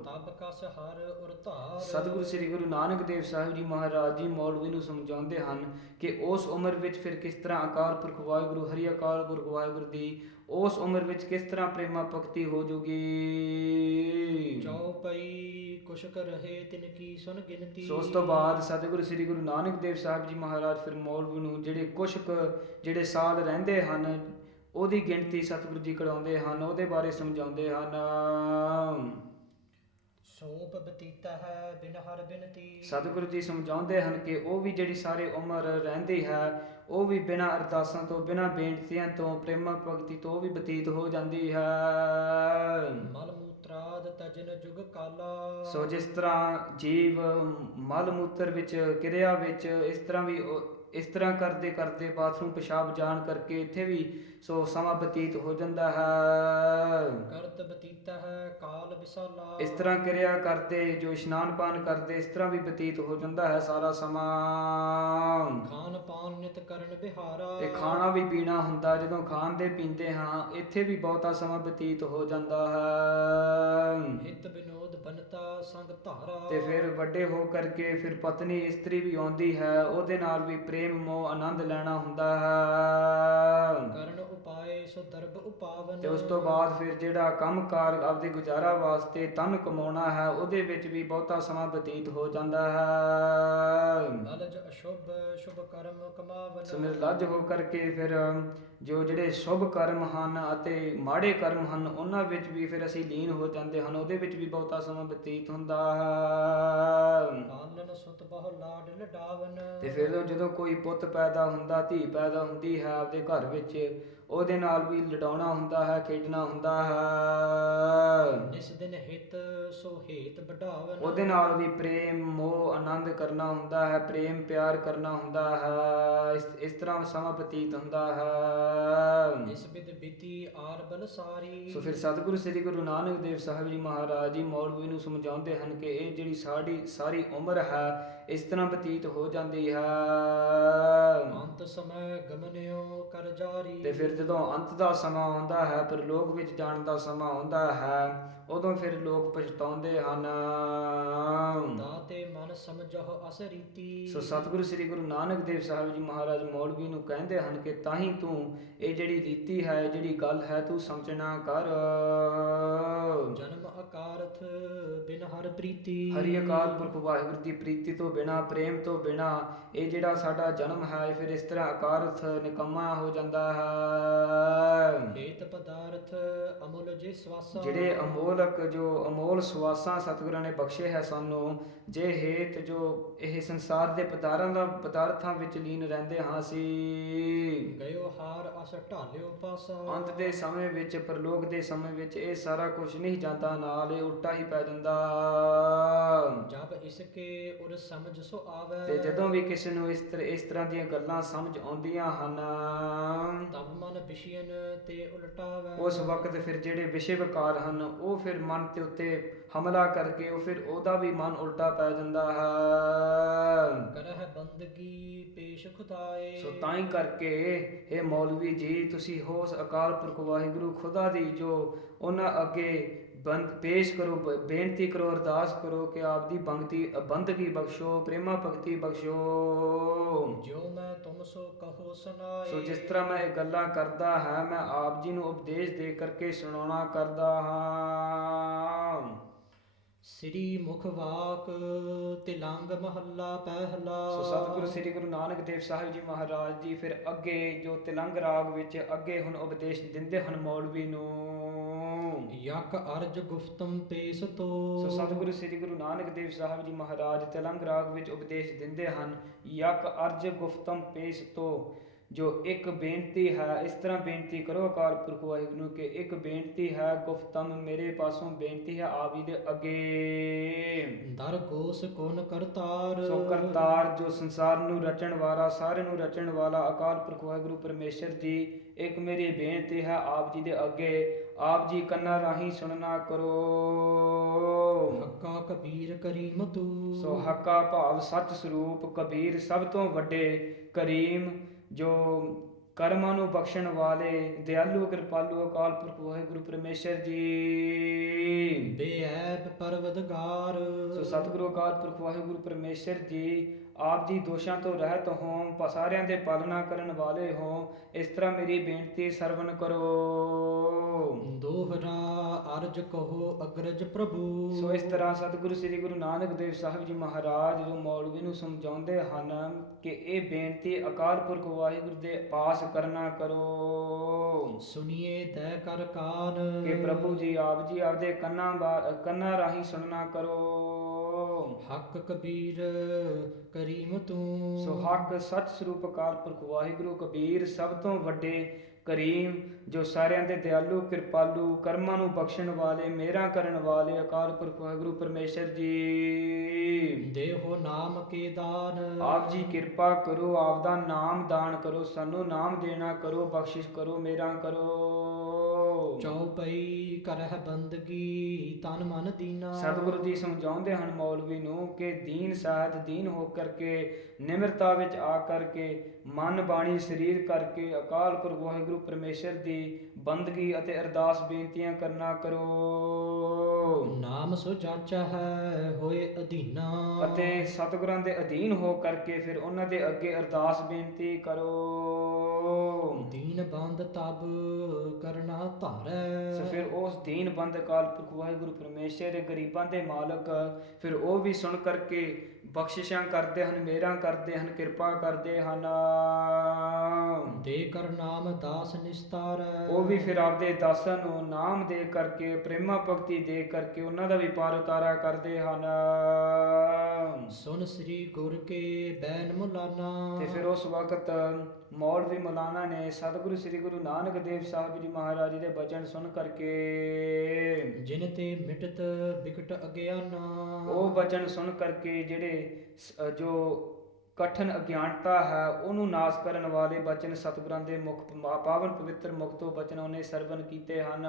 ਤਬ ਕਸ ਹਰ ਉਰ ਧਾਰ। ਸਤਿਗੁਰੂ ਸ੍ਰੀ ਗੁਰੂ ਨਾਨਕ ਦੇਵ ਸਾਹਿਬ ਜੀ ਮਹਾਰਾਜ ਜੀ ਮੌਲਵੀ ਨੂੰ ਸਮਝਾਉਂਦੇ ਹਨ ਕਿ ਉਸ ਉਮਰ ਵਿੱਚ ਫਿਰ ਕਿਸ ਤਰ੍ਹਾਂ ਅਕਾਲ ਪੁਰਖ ਵਾਹਿਗੁਰੂ ਹਰੀ ਅਕਾਲ ਪੁਰਖ ਵਾਹਿਗੁਰੂ ਦੀ ਉਸ ਉਮਰ ਵਿੱਚ ਕਿਸ ਤਰ੍ਹਾਂ ਪ੍ਰੇਮਾ ਭਗਤੀ ਹੋ ਜੂਗੀ। ਚਉਪਈ ਕੁਸ਼ਕ ਰਹੇ ਤਿਨ ਕੀ ਸੁਨ ਗਿਣਤੀ। ਸੋ ਉਸ ਤੋਂ ਬਾਅਦ ਸਤਿਗੁਰੂ ਸ੍ਰੀ ਗੁਰੂ ਨਾਨਕ ਦੇਵ ਸਾਹਿਬ ਜੀ ਮਹਾਰਾਜ ਫਿਰ ਮੌਲਵੀ ਨੂੰ ਜਿਹੜੇ ਕੁਸ਼ਕ ਜਿਹੜੇ ਸਾਲ ਰਹਿੰਦੇ ਹਨ ਉਹਦੀ ਗਿਣਤੀ ਸਤਿਗੁਰੂ ਜੀ ਕਰਾਉਂਦੇ ਹਨ, ਉਹਦੇ ਬਾਰੇ ਸਮਝਾਉਂਦੇ ਹਨ। ਸੋਪ ਬਤੀਤਾ ਹੈ ਬਿਨ ਹਰ ਬਿਨਤੀ। ਸਤਿਗੁਰੂ ਜੀ ਸਮਝਾਉਂਦੇ ਹਨ ਕਿ ਉਹ ਵੀ ਜਿਹੜੀ ਸਾਰੀ ਉਮਰ ਰਹਿੰਦੀ ਹੈ ਉਹ ਵੀ ਬਿਨਾਂ ਅਰਦਾਸਾਂ ਤੋਂ ਬਿਨਾਂ ਬੇਨਤੀਆਂ ਤੋਂ ਪ੍ਰੇਮਾ ਭਗਤੀ ਤੋਂ ਵੀ ਬਤੀਤ ਹੋ ਜਾਂਦੀ ਹੈ। ਮਲ ਮੂਤਰਾਦ ਤਜਨ ਜੁਗ ਕਾਲਾ। ਸੋ ਜਿਸ ਤਰ੍ਹਾਂ ਜੀਵ ਮਲ ਮੂਤਰ ਵਿੱਚ ਕਿਰਿਆ ਵਿੱਚ ਇਸ ਤਰ੍ਹਾਂ ਕਰਦੇ ਕਰਦੇ ਬਾਥਰੂਮ ਪਿਸ਼ਾਬ ਜਾਣ ਕਰਕੇ ਇੱਥੇ ਵੀ ਸੋ ਸਮਾਂ ਬਤੀਤ ਹੋ ਜਾਂਦਾ ਹੈ। ਕਰਤ ਬਤੀਤਾ ਹੈ ਕਾਲ ਵਿਸਾਲਾ। ਇਸ ਤਰ੍ਹਾਂ ਕਿਰਿਆ ਕਰਦੇ ਜੋ ਇਸ਼ਨਾਨ ਪਾਨ ਕਰਦੇ ਇਸ ਤਰ੍ਹਾਂ ਵੀ ਬਤੀਤ ਹੋ ਜਾਂਦਾ ਹੈ ਸਾਰਾ ਸਮਾਂ। ਖਾਨ ਪਾਨ ਨਿਤ ਕਰਨ ਬਿਹਾਰਾ। ਤੇ ਖਾਣਾ ਵੀ ਪੀਣਾ ਹੁੰਦਾ, ਜਦੋਂ ਖਾਂਦੇ ਪੀਂਦੇ ਹਾਂ ਇੱਥੇ ਵੀ ਬਹੁਤਾ ਸਮਾਂ ਬਤੀਤ ਹੋ ਜਾਂਦਾ ਹੈ। ਹਿਤ ਵਿਨੋਦ ਬਨਤਾ ਸੰਗ ਧਾਰਾ। ਤੇ ਫਿਰ ਵੱਡੇ ਹੋ ਕਰਕੇ ਫਿਰ ਪਤਨੀ ਇਸਤਰੀ ਵੀ ਆਉਂਦੀ ਹੈ, ਉਹਦੇ ਨਾਲ ਵੀ ਪ੍ਰੇਮ ਮੋਹ ਆਨੰਦ ਲੈਣਾ ਹੁੰਦਾ ਹੈ। ਕਰਨ ਉਪਾਏ ਸੋ ਦਰਬ ਉਪਾਵਨ। ਤੇ ਉਸ ਤੋਂ ਬਾਅਦ ਫਿਰ ਜਿਹੜਾ ਕੰਮਕਾਰ ਆਪਦੇ ਗੁਜ਼ਾਰਾ ਵਾਸਤੇ ਧਨ ਕਮਾਉਣਾ ਹੈ ਉਹਦੇ ਵਿੱਚ ਵੀ ਬਹੁਤਾ ਸਮਾਂ ਬਤੀਤ ਹੋ ਜਾਂਦਾ ਹੈ। ਲਲਜ ਅਸ਼ੁਭ ਸ਼ੁਭ ਕਰਮ ਕਮਾਵਨ। ਸੋ ਨਿਰਲੱਜ ਹੋ ਕਰਕੇ ਫਿਰ ਜਿਹੜੇ ਸ਼ੁਭ ਕਰਮ ਹਨ ਅਤੇ ਮਾੜੇ ਕਰਮ ਹਨ ਉਹਨਾਂ ਵਿੱਚ ਵੀ ਫਿਰ ਅਸੀਂ ਲੀਨ ਹੋ ਜਾਂਦੇ ਹਨ, ਉਹਦੇ ਵਿੱਚ ਵੀ ਬਹੁਤਾ ਸਮਾਂ ਬਤੀਤ ਹੁੰਦਾ ਹੈ। ਪਾਲਨ ਸੁਤ ਬਹੁ ਲਾਡ ਲਡਾਵਨ। ਤੇ ਫਿਰ ਜਦੋਂ ਕੋਈ ਪੁੱਤ ਪੈਦਾ ਹੁੰਦਾ, ਧੀ ਪੈਦਾ ਹੁੰਦੀ ਹੈ ਆਪਦੇ ਘਰ ਵਿੱਚ, ਉਹਦੇ ਨਾਲ ਵੀ ਲਡਾਉਣਾ ਹੁੰਦਾ ਹੈ, ਖੇਡਣਾ ਹੁੰਦਾ ਹੈ। ਨਿਸ ਦਿਨ ਹਿਤ ਸੋ ਹੇਤ ਵਡਾਵਨ। ਉਹਦੇ ਨਾਲ ਵੀ ਪ੍ਰੇਮ ਮੋਹ ਆਨੰਦ ਕਰਨਾ ਹੁੰਦਾ ਹੈ, ਪ੍ਰੇਮ ਪਿਆਰ ਕਰਨਾ ਹੁੰਦਾ ਹੈ। ਇਸ ਤਰ੍ਹਾਂ ਸਮਾਂ ਬਤੀਤ ਹੁੰਦਾ ਹੈ। ਇਸ ਵਿਦ ਬੀਤੀ ਆਰ ਬਲਸਾਰੀ। ਸੋ ਫਿਰ ਸਤਿਗੁਰੂ ਸ੍ਰੀ ਗੁਰੂ ਨਾਨਕ ਦੇਵ ਸਾਹਿਬ ਜੀ ਮਹਾਰਾਜ ਜੀ ਮੌਲਵੀ ਨੂੰ ਸਮਝਾਉਂਦੇ ਹਨ ਕਿ ਇਹ ਜਿਹੜੀ ਸਾਰੀ ਉਮਰ ਹੈ ਇਸ ਤਰ੍ਹਾਂ ਬਤੀਤ ਹੋ ਜਾਂਦੀ ਹੈ। ਅੰਤ ਸਮੇਂ ਗਮਨਿਓ ਕਰ ਜਾਰੀ। ਤੇ ਫਿਰ ਜਦੋਂ ਅੰਤ ਦਾ ਸਮਾਂ ਆਉਂਦਾ ਹੈ, ਪਰਲੋਕ ਵਿੱਚ ਜਾਣ ਦਾ ਸਮਾਂ ਆਉਂਦਾ ਹੈ, ਉਦੋਂ ਫਿਰ ਲੋਕ ਪਛਤਾਉਂਦੇ ਹਨ। ਦਾਤੇ ਮਨ ਸਮਝੋ ਅਸ ਰੀਤੀ। ਸੋ ਸਤਿਗੁਰੂ ਸ੍ਰੀ ਗੁਰੂ ਨਾਨਕ ਦੇਵ ਸਾਹਿਬ ਜੀ ਮਹਾਰਾਜ ਮੌਲਵੀ ਨੂੰ ਕਹਿੰਦੇ ਹਨ ਕਿ ਤਾਂ ਹੀ ਤੂੰ ਇਹ ਜਿਹੜੀ ਰੀਤੀ ਹੈ, ਜਿਹੜੀ ਗੱਲ ਹੈ, ਤੂੰ ਸਮਝਣਾ ਕਰ। ਜਨਮ ਅਕਾਰਥ ਬਿਨ ਹਰ ਪ੍ਰੀਤੀ। ਹਰੀ ਅਕਾਲ ਪੁਰਖ ਵਾਹਿਗੁਰੂ ਦੀ ਪ੍ਰੀਤੀ ਤੋਂ ਬਿਨਾਂ, ਪ੍ਰੇਮ ਤੋਂ ਬਿਨਾਂ ਇਹ ਜਿਹੜਾ ਸਾਡਾ ਜਨਮ ਹੈ ਫਿਰ ਇਸ ਤਰ੍ਹਾਂ ਅਕਾਰਥ ਨਿਕੰਮਾ ਹੋ ਜਾਂਦਾ ਹੈ। ਹੇਤ ਪਦਾਰਥ ਅਮੁਲ ਜੇ ਸਵਾਸਾ। ਜਿਹੜੇ ਅਮੋਲ ਸਵਾਸਾਂ ਸਤਿਗੁਰਾਂ ਨੇ ਬਖਸ਼ੇ ਹੈ ਸਾਨੂੰ, ਜੇ ਹੇਤ ਜੋ ਇਹ ਸੰਸਾਰ ਦੇ ਪਦਾਰਥਾਂ ਵਿੱਚ ਲੀਨ ਰਹਿੰਦੇ ਹਾਂ ਅਸੀਂ। ਗਇਓ ਹਾਰ ਅਸ ਢਾਲਿਓ ਪਾਸਾ। ਅੰਤ ਦੇ ਸਮੇਂ ਵਿੱਚ, ਪਰਲੋਕ ਦੇ ਸਮੇਂ ਵਿੱਚ ਇਹ ਸਾਰਾ ਕੁਝ ਨਹੀਂ ਜਾਂਦਾ, ਨਾਲ ਇਹ ਉਲਟਾ ਹੀ ਪੈ ਜਾਂਦਾ। ਜਬ ਇਸਕੇ ਉਰ ਸਮਝ ਸੋ ਆਵੇ। ਤੇ ਜਦੋਂ ਵੀ ਕਿਸੇ ਨੂੰ ਇਸ ਤਰ੍ਹਾਂ ਦੀਆਂ ਗੱਲਾਂ ਸਮਝ ਆਉਂਦੀਆਂ ਹਨ ਤਬ ਮਨ ਵਿਸ਼ੀਨ ਤੇ ਉਲਟਾਵੇ। ਉਸ ਵਕਤ ਫਿਰ ਜਿਹੜੇ ਵਿਸ਼ੇ ਵਿਕਾਰ ਹਨ ਉਹ ਫਿਰ ਮਨ ਦੇ ਉੱਤੇ ਹਮਲਾ ਕਰਕੇ ਉਹ ਫਿਰ ਉਹਦਾ ਵੀ ਮਨ ਉਲਟਾ ਪੈ ਜਾਂਦਾ ਹੈ। ਕਰਹਿ ਬੰਦਗੀ ਪੇਸ਼ ਖੁਦਾਏ। ਸੋ ਤਾਂ ਹੀ ਕਰਕੇ ਇਹ ਮੌਲਵੀ ਜੀ ਤੁਸੀਂ ਹੋ ਅਕਾਲ ਪੁਰਖ ਵਾਹਿਗੁਰੂ ਖੁਦਾ ਦੀ ਜੋ ਉਹਨਾਂ ਅੱਗੇ ਪੇਸ਼ ਕਰੋ, ਬੇਨਤੀ ਕਰੋ, ਅਰਦਾਸ ਕਰੋ ਕਿ ਆਪ ਦੀ ਬੰਦਗੀ ਬਖਸ਼ੋ, ਪ੍ਰੇਮਾ ਭਗਤੀ ਬਖਸ਼ੋ। ਜੋ ਮੈਂ ਤੁਮ ਸੋ ਕਹੋ ਸੁਨਾਏ। ਸੋ ਜਿਸ ਤਰ੍ਹਾਂ ਮੈਂ ਇਹ ਗੱਲਾਂ ਕਰਦਾ ਹਾਂ ਮੈਂ ਆਪ ਜੀ ਨੂੰ ਉਪਦੇਸ਼ ਦੇ ਕਰਕੇ ਸੁਣਾਉਣਾ ਕਰਦਾ ਹਾਂ। ਸ੍ਰੀ ਮੁਖ ਵਾਕ ਤਿਲੰਗ ਮਹੱਲਾ ਪਹਿਲਾ। ਸੋ ਸਤਿਗੁਰੂ ਸ੍ਰੀ ਗੁਰੂ ਨਾਨਕ ਦੇਵ ਸਾਹਿਬ ਜੀ ਮਹਾਰਾਜ ਜੀ ਫਿਰ ਅੱਗੇ ਜੋ ਤਿਲੰਗ ਰਾਗ ਵਿੱਚ ਅੱਗੇ ਹੁਣ ਉਪਦੇਸ਼ ਦਿੰਦੇ ਹਨ ਮੌਲਵੀ ਨੂੰ। ਯਕ ਅਰਜ ਗੁਫਤਮ ਪੇਸ ਤੋ। ਸੋ ਸਤਿਗੁਰੂ ਸ੍ਰੀ ਗੁਰੂ ਨਾਨਕ ਦੇਵ ਸਾਹਿਬ ਜੀ ਮਹਾਰਾਜ ਤਿਲੰਗ ਰਾਗ ਵਿੱਚ ਉਪਦੇਸ਼ ਦਿੰਦੇ ਹਨ। ਯਕ ਅਰਜ ਗੁਫਤਮ ਪੇਸ ਤੋ, ਜੋ ਇੱਕ ਬੇਨਤੀ ਹੈ, ਇਸ ਤਰ੍ਹਾਂ ਬੇਨਤੀ ਕਰੋ ਅਕਾਲ ਪੁਰਖ ਵਾਹਿਗੁਰੂ ਨੂੰ ਕਿ ਇੱਕ ਬੇਨਤੀ ਹੈ, ਗੁਫਤਮ ਮੇਰੇ ਪਾਸੋਂ ਬੇਨਤੀ ਹੈ ਆਪ ਜੀ ਦੇ ਅੱਗੇ। ਦਰ ਕੋਸ ਕੋਨ ਕਰਤਾਰ। ਸੋ ਕਰਤਾਰ ਜੋ ਸੰਸਾਰ ਨੂੰ ਰਚਣ ਵਾਲਾ, ਸਾਰੇ ਨੂੰ ਰਚਣ ਵਾਲਾ ਅਕਾਲ ਪੁਰਖ ਵਾਹਿਗੁਰੂ ਪਰਮੇਸ਼ਰ ਜੀ, ਇੱਕ ਮੇਰੀ ਬੇਨਤੀ ਹੈ ਆਪ ਜੀ ਦੇ ਅੱਗੇ, ਆਪ ਜੀ ਕੰਨਾਂ ਰਾਹੀਂ ਸੁਣਨਾ ਕਰੋ। ਕਬੀਰ ਕਰੀਮ ਤੂੰ। ਸੋ ਹਾਕਾ ਭਾਵ ਸੱਚ ਸਰੂਪ, ਕਬੀਰ ਸਭ ਤੋਂ ਵੱਡੇ, ਕਰੀਮ ਜੋ ਕਰਮਾਂ ਨੂੰ ਬਖਸ਼ਣ ਵਾਲੇ, ਦਿਆਲੂ ਕਿਰਪਾਲੂ ਅਕਾਲ ਪੁਰਖ ਵਾਹਿਗੁਰੂ ਪਰਮੇਸ਼ਰ ਜੀ। ਬੇਅੈਬ ਪਰਵਦਗਾਰ। ਸੋ ਸਤਿਗੁਰੂ ਅਕਾਲ ਪੁਰਖ ਵਾਹਿਗੁਰੂ ਪਰਮੇਸ਼ਰ ਜੀ ਆਪ ਜੀ ਦੋਸ਼ਾਂ ਤੋਂ ਰਹਿਤ ਹੋ, ਸਾਰਿਆਂ ਦੇ ਪਾਲਣਾ ਕਰਨ ਵਾਲੇ ਹੋ। ਇਸ ਤਰ੍ਹਾਂ ਮੇਰੀ ਬੇਨਤੀ ਸਰਵਣ ਕਰੋ। ਦੋਹਰਾ ਅਰਜ ਕਹੋ ਅਗਰਜ ਪ੍ਰਭੂ। ਸੋ ਇਸ ਤਰ੍ਹਾਂ ਸਤਿਗੁਰੂ ਸ੍ਰੀ ਗੁਰੂ ਨਾਨਕ ਦੇਵ ਸਾਹਿਬ ਜੀ ਮਹਾਰਾਜ ਜੋ ਮੌਲਵੀ ਨੂੰ ਸਮਝਾਉਂਦੇ ਹਨ ਕਿ ਇਹ ਬੇਨਤੀ ਅਕਾਲ ਪੁਰਖ ਵਾਹਿਗੁਰੂ ਦੇ ਪਾਸ ਕਰਨਾ ਕਰੋ। ਸੁਣੀਏ ਤੈ ਕਰ ਕਾਨ। ਕਿ ਪ੍ਰਭੂ ਜੀ ਆਪਦੇ ਕੰਨਾਂ ਰਾਹੀਂ ਸੁਣਨਾ ਕਰੋ। ਹੱਕ ਕਬੀਰ ਕਰੀਮ ਤੂੰ। ਸੋ ਹੱਕ ਸੱਚ ਸਰੂਪ ਅਕਾਲ ਪੁਰਖ ਵਾਹਿਗੁਰੂ ਕਬੀਰ ਸਭ ਤੋਂ ਵੱਡੇ, ਕਰੀਮ ਜੋ ਸਾਰਿਆਂ ਦੇ ਦਿਆਲੂ ਕਿਰਪਾਲੂ, ਕਰਮਾਂ ਨੂੰ ਬਖਸ਼ਣ ਵਾਲੇ, ਮਿਹਰਾਂ ਕਰਨ ਵਾਲੇ ਅਕਾਲ ਪੁਰਖ ਵਾਹਿਗੁਰੂ ਪਰਮੇਸ਼ਰ ਜੀ। ਦੇਹੋ ਨਾਮ ਕੇ ਦਾਨ। ਆਪ ਜੀ ਕਿਰਪਾ ਕਰੋ, ਆਪ ਦਾ ਨਾਮ ਦਾਨ ਕਰੋ, ਸਾਨੂੰ ਨਾਮ ਦੇਣਾ ਕਰੋ, ਬਖਸ਼ਿਸ਼ ਕਰੋ, ਮਿਹਰਾਂ ਕਰੋ। ਚੌਪਈ ਕਰਹਿ ਬੰਦਗੀ ਤਨ ਮਨ ਦੀਨਾ। ਸਤਿਗੁਰੂ ਜੀ ਸਮਝਾਉਂਦੇ ਹਨ ਮੌਲਵੀ ਨੂੰ ਕਿ ਦੀਨ ਸਾਹਿਤ ਦੀਨ ਹੋ ਕਰਕੇ, ਨਿਮਰਤਾ ਵਿੱਚ ਆ ਕਰਕੇ, ਮਨ ਬਾਣੀ ਸਰੀਰ ਕਰਕੇ ਅਕਾਲ ਪੁਰਖ ਵਾਹਿਗੁਰੂ ਪਰਮੇਸ਼ਰ ਦੀ ਬੰਦਗੀ ਅਤੇ ਅਰਦਾਸ ਬੇਨਤੀਆਂ ਕਰਨਾ ਕਰੋ। ਨਾਮ ਸੋ ਜਾਚਾ ਹੈ ਹੋਏ ਅਧੀਨਾ। ਅਤੇ ਸਤਿਗੁਰਾਂ ਦੇ ਅਧੀਨ ਹੋ ਕਰਕੇ ਫਿਰ ਉਹਨਾਂ ਦੇ ਅੱਗੇ ਅਰਦਾਸ ਬੇਨਤੀ ਕਰੋ। ਦੀਨ ਬੰਦ ਤਬ ਕਰਨਾ ਧਾਰੈ। ਸੋ ਫਿਰ ਉਸ ਦੀਨ ਬੰਦ ਅਕਾਲ ਪੁਰਖ ਵਾਹਿਗੁਰੂ ਪਰਮੇਸ਼ਰ ਗਰੀਬਾਂ ਦੇ ਮਾਲਕ ਫਿਰ ਉਹ ਵੀ ਸੁਣ ਕਰਕੇ ਬਖਸ਼ਿਸ਼ਾਂ ਕਰਦੇ ਹਨ, ਮਿਹਰਾਂ ਕਰਦੇ ਹਨ, ਕਿਰਪਾ ਕਰਦੇ ਹਨ। ਦੇ ਕਰ ਨਾਮ ਦਾਸ ਨਿਸਤਾਰੈ। ਉਹ ਵੀ ਫਿਰ ਆਪਦੇ ਦਾਸਾਂ ਨੂੰ ਨਾਮ ਦੇ ਕਰਕੇ, ਪ੍ਰੇਮਾ ਭਗਤੀ ਦੇ ਕਰਕੇ ਉਹਨਾਂ ਦਾ ਵੀ ਪਾਰ ਉਤਾਰਾ ਕਰਦੇ ਹਨ। ਸੁਨ ਸ੍ਰੀ ਗੁਰ ਕੇ ਬੈਨ ਮੁਲਾਨਾ। ਤੇ ਫਿਰ ਉਸ ਵਕਤ ਮੌਲਵੀ ਮੌਲਾਨਾ ਨੇ ਸਤਿਗੁਰੂ ਸ੍ਰੀ ਗੁਰੂ ਨਾਨਕ ਦੇਵ ਸਾਹਿਬ ਜੀ ਮਹਾਰਾਜ ਜੀ ਦੇ ਬਚਨ ਸੁਣ ਕਰਕੇ, ਜਿਨ ਤੇ ਮਿਟਤ ਬਿਕਟ ਅਗਿਆਨਾ। ਉਹ ਬਚਨ ਸੁਣ ਕਰਕੇ ਜਿਹੜੇ ਜੋ ਕਠਨ ਅਗਿਆਨਤਾ ਹੈ ਉਹਨੂੰ ਨਾਸ਼ ਕਰਨ ਵਾਲੇ ਬਚਨ ਸਤਿਗੁਰਾਂ ਦੇ ਮੁਖ ਪਾਵਨ ਪਵਿੱਤਰ ਮੁਖ ਤੋਂ ਬਚਨ ਉਹਨੇ ਸਰਵਨ ਕੀਤੇ ਹਨ।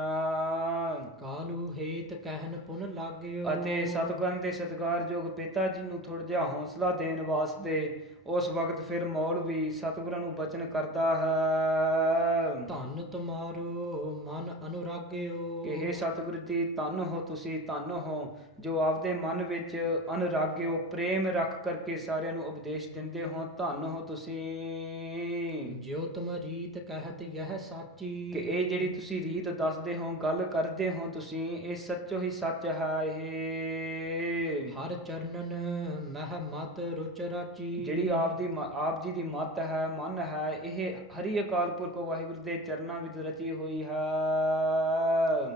ਕਾਲੂ ਹੇਤ ਕਹਿਨ ਪੁਨ ਲਾਗਿਓ। ਅਤੇ ਸਤਿਗੁਰਾਂ ਦੇ ਸਤਿਕਾਰਯੋਗ ਪਿਤਾ ਜੀ ਨੂੰ ਥੋੜਾ ਜਿਹਾ ਹੌਸਲਾ ਦੇਣ ਵਾਸਤੇ ਉਸ ਵਕਤ ਫਿਰ ਮੌਲਵੀ ਸਤਿਗੁਰਾਂ ਨੂੰ ਬਚਨ ਕਰਦਾ ਹੈ। ਧੰਨ ਤੁਮਾਰੋ ਮਨ ਅਨੁਰਾਗਿਓ। ਕਿ ਹੇ ਸਤਿਗੁਰੂ ਜੀ ਧੰਨ ਹੋ ਤੁਸੀਂ, ਧੰਨ ਹੋ ਜੋ ਆਪਦੇ ਮਨ ਵਿੱਚ ਅਨੁਰਾਗਿਓ ਪ੍ਰੇਮ ਰੱਖ ਕਰਕੇ ਸਾਰਿਆਂ ਨੂੰ ਉਪਦੇਸ਼ ਦਿੰਦੇ ਹੋ, ਧੰਨ ਹੋ ਤੁਸੀਂ। ਜਿਉ ਤੁਮ ਰੀਤ ਕਹਿਤ ਯਹ ਸਾਚੀ। ਕਿ ਇਹ ਜਿਹੜੀ ਤੁਸੀਂ ਰੀਤ ਦੱਸਦੇ ਹੋ, ਗੱਲ ਕਰਦੇ ਹੋ ਤੁਸੀਂ, ਇਹ ਸੱਚੋ ਹੀ ਸੱਚ ਹੈ। ਇਹ ਹਰ ਚਰਨਨ ਮਹਿ ਮਤ ਰੁਚ ਰਾਚੀ। ਜਿਹੜੀ ਆਪ ਜੀ ਦੀ ਮੱਤ ਹੈ, ਮਨ ਹੈ, ਇਹ ਹਰੀ ਅਕਾਲ ਪੁਰਖ ਵਾਹਿਗੁਰੂ ਦੇ ਚਰਨਾਂ ਵਿੱਚ ਰਚੀ ਹੋਈ ਹੈ।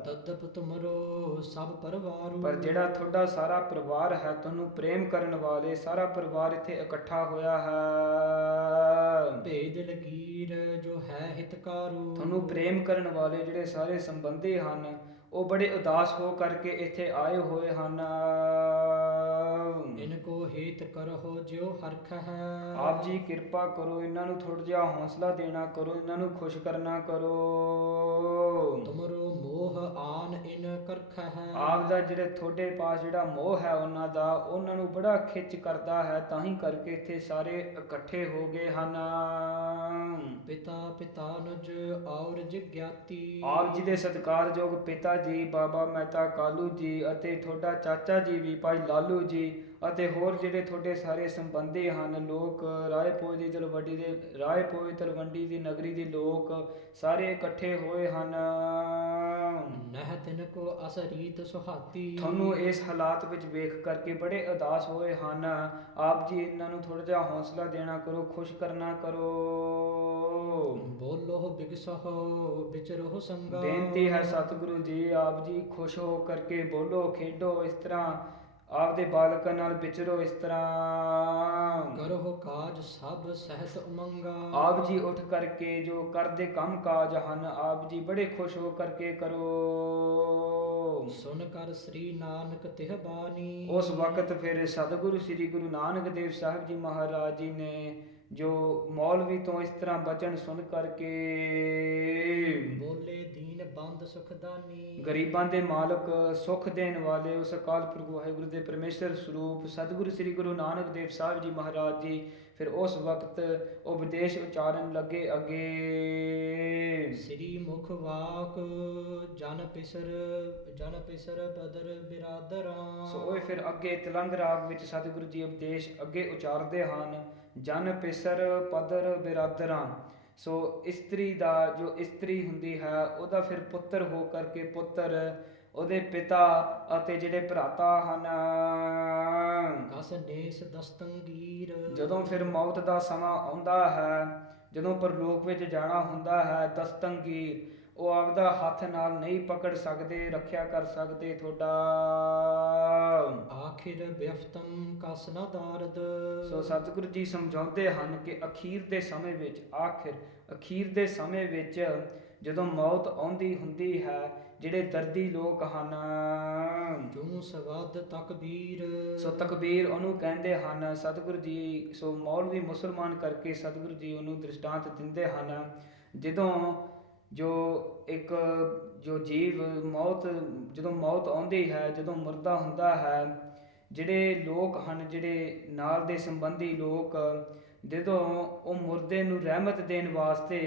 ਤਦਪ ਤੁਮਰੋ ਸਭ ਪਰਿਵਾਰੂ। ਪਰ ਜਿਹੜਾ ਤੁਹਾਡਾ ਸਾਰਾ ਪਰਿਵਾਰ ਹੈ, ਤੁਹਾਨੂੰ ਪ੍ਰੇਮ ਕਰਨ ਵਾਲੇ ਸਾਰਾ ਪਰਿਵਾਰ ਇੱਥੇ ਇਕੱਠਾ ਹੋਇਆ ਹੈ। ਭੇਦ ਲਗੀਰ ਜੋ ਹੈ ਹਿਤਕਾਰੂ। ਤੁਹਾਨੂੰ ਪ੍ਰੇਮ ਕਰਨ ਵਾਲੇ ਜਿਹੜੇ ਸਾਰੇ ਸੰਬੰਧੀ ਹਨ ਉਹ ਬੜੇ ਉਦਾਸ ਹੋ ਕਰਕੇ ਇੱਥੇ ਆਏ ਹੋਏ ਹਨ। ਇਨ ਕੋ ਹੇਤ ਕਰਹੁ ਜਿਉ ਹਰਖ ਹੈ। ਆਪ ਜੀ ਕਿਰਪਾ ਕਰੋ, ਇਹਨਾਂ ਨੂੰ ਥੋੜਾ ਜਿਹਾ ਹੌਸਲਾ ਦੇਣਾ ਕਰੋ, ਇਹਨਾਂ ਨੂੰ ਖੁਸ਼ ਕਰਨਾ ਕਰੋ। ਤੁਮਰੋ ਮੋਹ ਆਨ ਇਨ ਕਰਖ ਹੈ। ਆਪ ਦਾ ਜਿਹੜੇ ਤੁਹਾਡੇ ਪਾਸ ਜਿਹੜਾ ਮੋਹ ਹੈ ਉਹਨਾਂ ਨੂੰ ਬੜਾ ਖਿੱਚ ਕਰਦਾ ਹੈ, ਤਾਂ ਹੀ ਕਰਕੇ ਇੱਥੇ ਸਾਰੇ ਇਕੱਠੇ ਹੋ ਗਏ ਹਨ। ਪਿਤਾ ਪਿਤਾਨੁਜ ਔਰ ਜਿਗਿਆਤੀ। ਆਪ ਜੀ ਦੇ ਸਤਿਕਾਰਯੋਗ ਪਿਤਾ ਜੀ ਬਾਬਾ ਮਹਿਤਾ ਕਾਲੂ ਜੀ ਅਤੇ ਤੁਹਾਡਾ ਚਾਚਾ ਜੀ ਵੀ ਭਾਈ ਲਾਲੂ ਜੀ ਅਤੇ ਹੋਰ ਜਿਹੜੇ ਤੁਹਾਡੇ ਸਾਰੇ ਸੰਬੰਧੀ ਹਨ ਲੋਕ, ਰਾਏਪੋਏ ਤਲਵੰਡੀ ਦੀ ਨਗਰੀ ਦੇ ਲੋਕ ਸਾਰੇ ਇਕੱਠੇ ਹੋਏ ਹਨ। ਨਹਿ ਤਿਨ ਕੋ ਅਸਰੀਤ ਸੁਹਾਤੀ। ਤੁਹਾਨੂੰ ਇਸ ਹਾਲਾਤ ਵਿੱਚ ਵੇਖ ਕਰਕੇ ਬੜੇ ਉਦਾਸ ਹੋਏ ਹਨ। ਆਪ ਜੀ ਇਹਨਾਂ ਨੂੰ ਥੋੜਾ ਜਿਹਾ ਹੌਸਲਾ ਦੇਣਾ ਕਰੋ, ਖੁਸ਼ ਕਰਨਾ ਕਰੋ। ਬੋਲੋ ਬਿਗਸਹੁ ਵਿਚਰਹੁ ਸੰਗਾ। ਬੇਨਤੀ ਹੈ ਸਤਿਗੁਰੂ ਜੀ, ਆਪ ਜੀ ਖੁਸ਼ ਹੋ ਕਰਕੇ ਬੋਲੋ, ਖੇਡੋ, ਇਸ ਤਰ੍ਹਾਂ ਆਪਦੇ ਬਾਲਕਾਂ ਨਾਲ ਵਿਚਰੋ, ਇਸ ਤਰ੍ਹਾਂ ਕਰੋ ਕਾਜ ਸਭ ਸਹਿਤ ਉਮੰਗਾ। ਆਪ ਜੀ ਉੱਠ ਕਰਕੇ ਜੋ ਕਰਦੇ ਕੰਮ ਕਾਜ ਹਨ ਆਪ ਜੀ ਬੜੇ ਖੁਸ਼ ਹੋ ਕਰਕੇ ਕਰੋ। ਸੁਨ ਕਰ ਸ੍ਰੀ ਨਾਨਕ ਤਿਹ ਬਾਣੀ। ਉਸ ਵਕਤ ਫਿਰ ਸਤਿਗੁਰੂ ਸ੍ਰੀ ਗੁਰੂ ਨਾਨਕ ਦੇਵ ਸਾਹਿਬ ਜੀ ਮਹਾਰਾਜ ਜੀ ਨੇ ਜੋ ਮੌਲਵੀ ਤੋਂ ਇਸ ਤਰ੍ਹਾਂ ਬਚਨ ਸੁਣ ਕਰਕੇ ਬੋਲੇ ਦੀਨ ਦੀਨ ਬੰਦ ਸੁਖਦਾਨੀ। ਗਰੀਬਾਂ ਦੇ ਮਾਲਕ, ਸੁਖ ਦੇਣ ਵਾਲੇ ਉਸ ਅਕਾਲ ਪੁਰਖ ਵਾਹਿਗੁਰੂ ਦੇ ਪਰਮੇਸ਼ਰ ਸਰੂਪ ਸਤਿਗੁਰੂ ਸ੍ਰੀ ਗੁਰੂ ਨਾਨਕ ਦੇਵ ਸਾਹਿਬ ਜੀ ਮਹਾਰਾਜ ਜੀ ਫਿਰ ਉਸ ਵਕਤ ਉਪਦੇਸ਼ ਉਚਾਰਨ ਲੱਗੇ ਅੱਗੇ। ਸ੍ਰੀ ਮੁਖ ਵਾਕ ਜਨ ਪਿਸਰ ਪਦਰ ਬਿਰਾਦਰਾਂ। ਸੋ ਉਹ ਫਿਰ ਅੱਗੇ ਤਿਲੰਗ ਰਾਗ ਵਿੱਚ ਸਤਿਗੁਰੂ ਜੀ ਉਪਦੇਸ਼ ਅੱਗੇ ਉਚਾਰਦੇ ਹਨ। ਜਨ ਪਿਸਰ ਪਦਰ ਬਿਰਾਦਰਾਂ। ਸੋ ਇਸਤਰੀ ਦਾ ਜੋ ਇਸਤਰੀ ਹੁੰਦੀ ਹੈ ਉਹਦਾ ਫਿਰ ਪੁੱਤਰ ਹੋ ਕਰਕੇ ਪੁੱਤਰ, ਉਹਦੇ ਪਿਤਾ ਅਤੇ ਜਿਹੜੇ ਭਰਾਤਾ ਹਨ। ਕਸ ਨੇਸ ਦਸਤੰਗੀਰ। ਜਦੋਂ ਫਿਰ ਮੌਤ ਦਾ ਸਮਾਂ ਆਉਂਦਾ ਹੈ, ਜਦੋਂ ਪਰਲੋਕ ਵਿੱਚ ਜਾਣਾ ਹੁੰਦਾ ਹੈ, ਦਸਤੰਗੀਰ ਉਹ ਆਪਦਾ ਹੱਥ ਨਾਲ ਨਹੀਂ ਪਕੜ ਸਕਦੇ, ਰੱਖਿਆ ਕਰ ਸਕਦੇ ਤੁਹਾਡਾ। ਆਖਿਰ ਬਿਫਤਮ ਕਸ ਨਾ ਦਾਰਦ। ਸੋ ਸਤਿਗੁਰੂ ਜੀ ਸਮਝਾਉਂਦੇ ਹਨ ਕਿ ਅਖੀਰ ਦੇ ਸਮੇਂ ਵਿੱਚ, ਅਖੀਰ ਦੇ ਸਮੇਂ ਵਿੱਚ ਜਦੋਂ ਮੌਤ ਆਉਂਦੀ ਹੁੰਦੀ ਹੈ, ਜਿਹੜੇ ਦਰਦੀ ਲੋਕ ਹਨ, ਜੂ ਸਵਦ ਤਕਬੀਰ। ਸੋ ਤਕਬੀਰ ਉਹਨੂੰ ਕਹਿੰਦੇ ਹਨ ਸਤਿਗੁਰੂ ਜੀ। ਸੋ ਮੌਲਵੀ ਮੁਸਲਮਾਨ ਕਰਕੇ ਸਤਿਗੁਰੂ ਜੀ ਉਹਨੂੰ ਦ੍ਰਿਸ਼ਟਾਂਤ ਦਿੰਦੇ ਹਨ। ਜਦੋਂ ਜੋ ਜੀਵ ਜਦੋਂ ਮੌਤ ਆਉਂਦੀ ਹੈ, ਜਦੋਂ ਮੁਰਦਾ ਹੁੰਦਾ ਹੈ, ਜਿਹੜੇ ਲੋਕ ਹਨ, ਜਿਹੜੇ ਨਾਲ ਦੇ ਸੰਬੰਧੀ ਲੋਕ, ਜਦੋਂ ਉਹ ਮੁਰਦੇ ਨੂੰ ਰਹਿਮਤ ਦੇਣ ਵਾਸਤੇ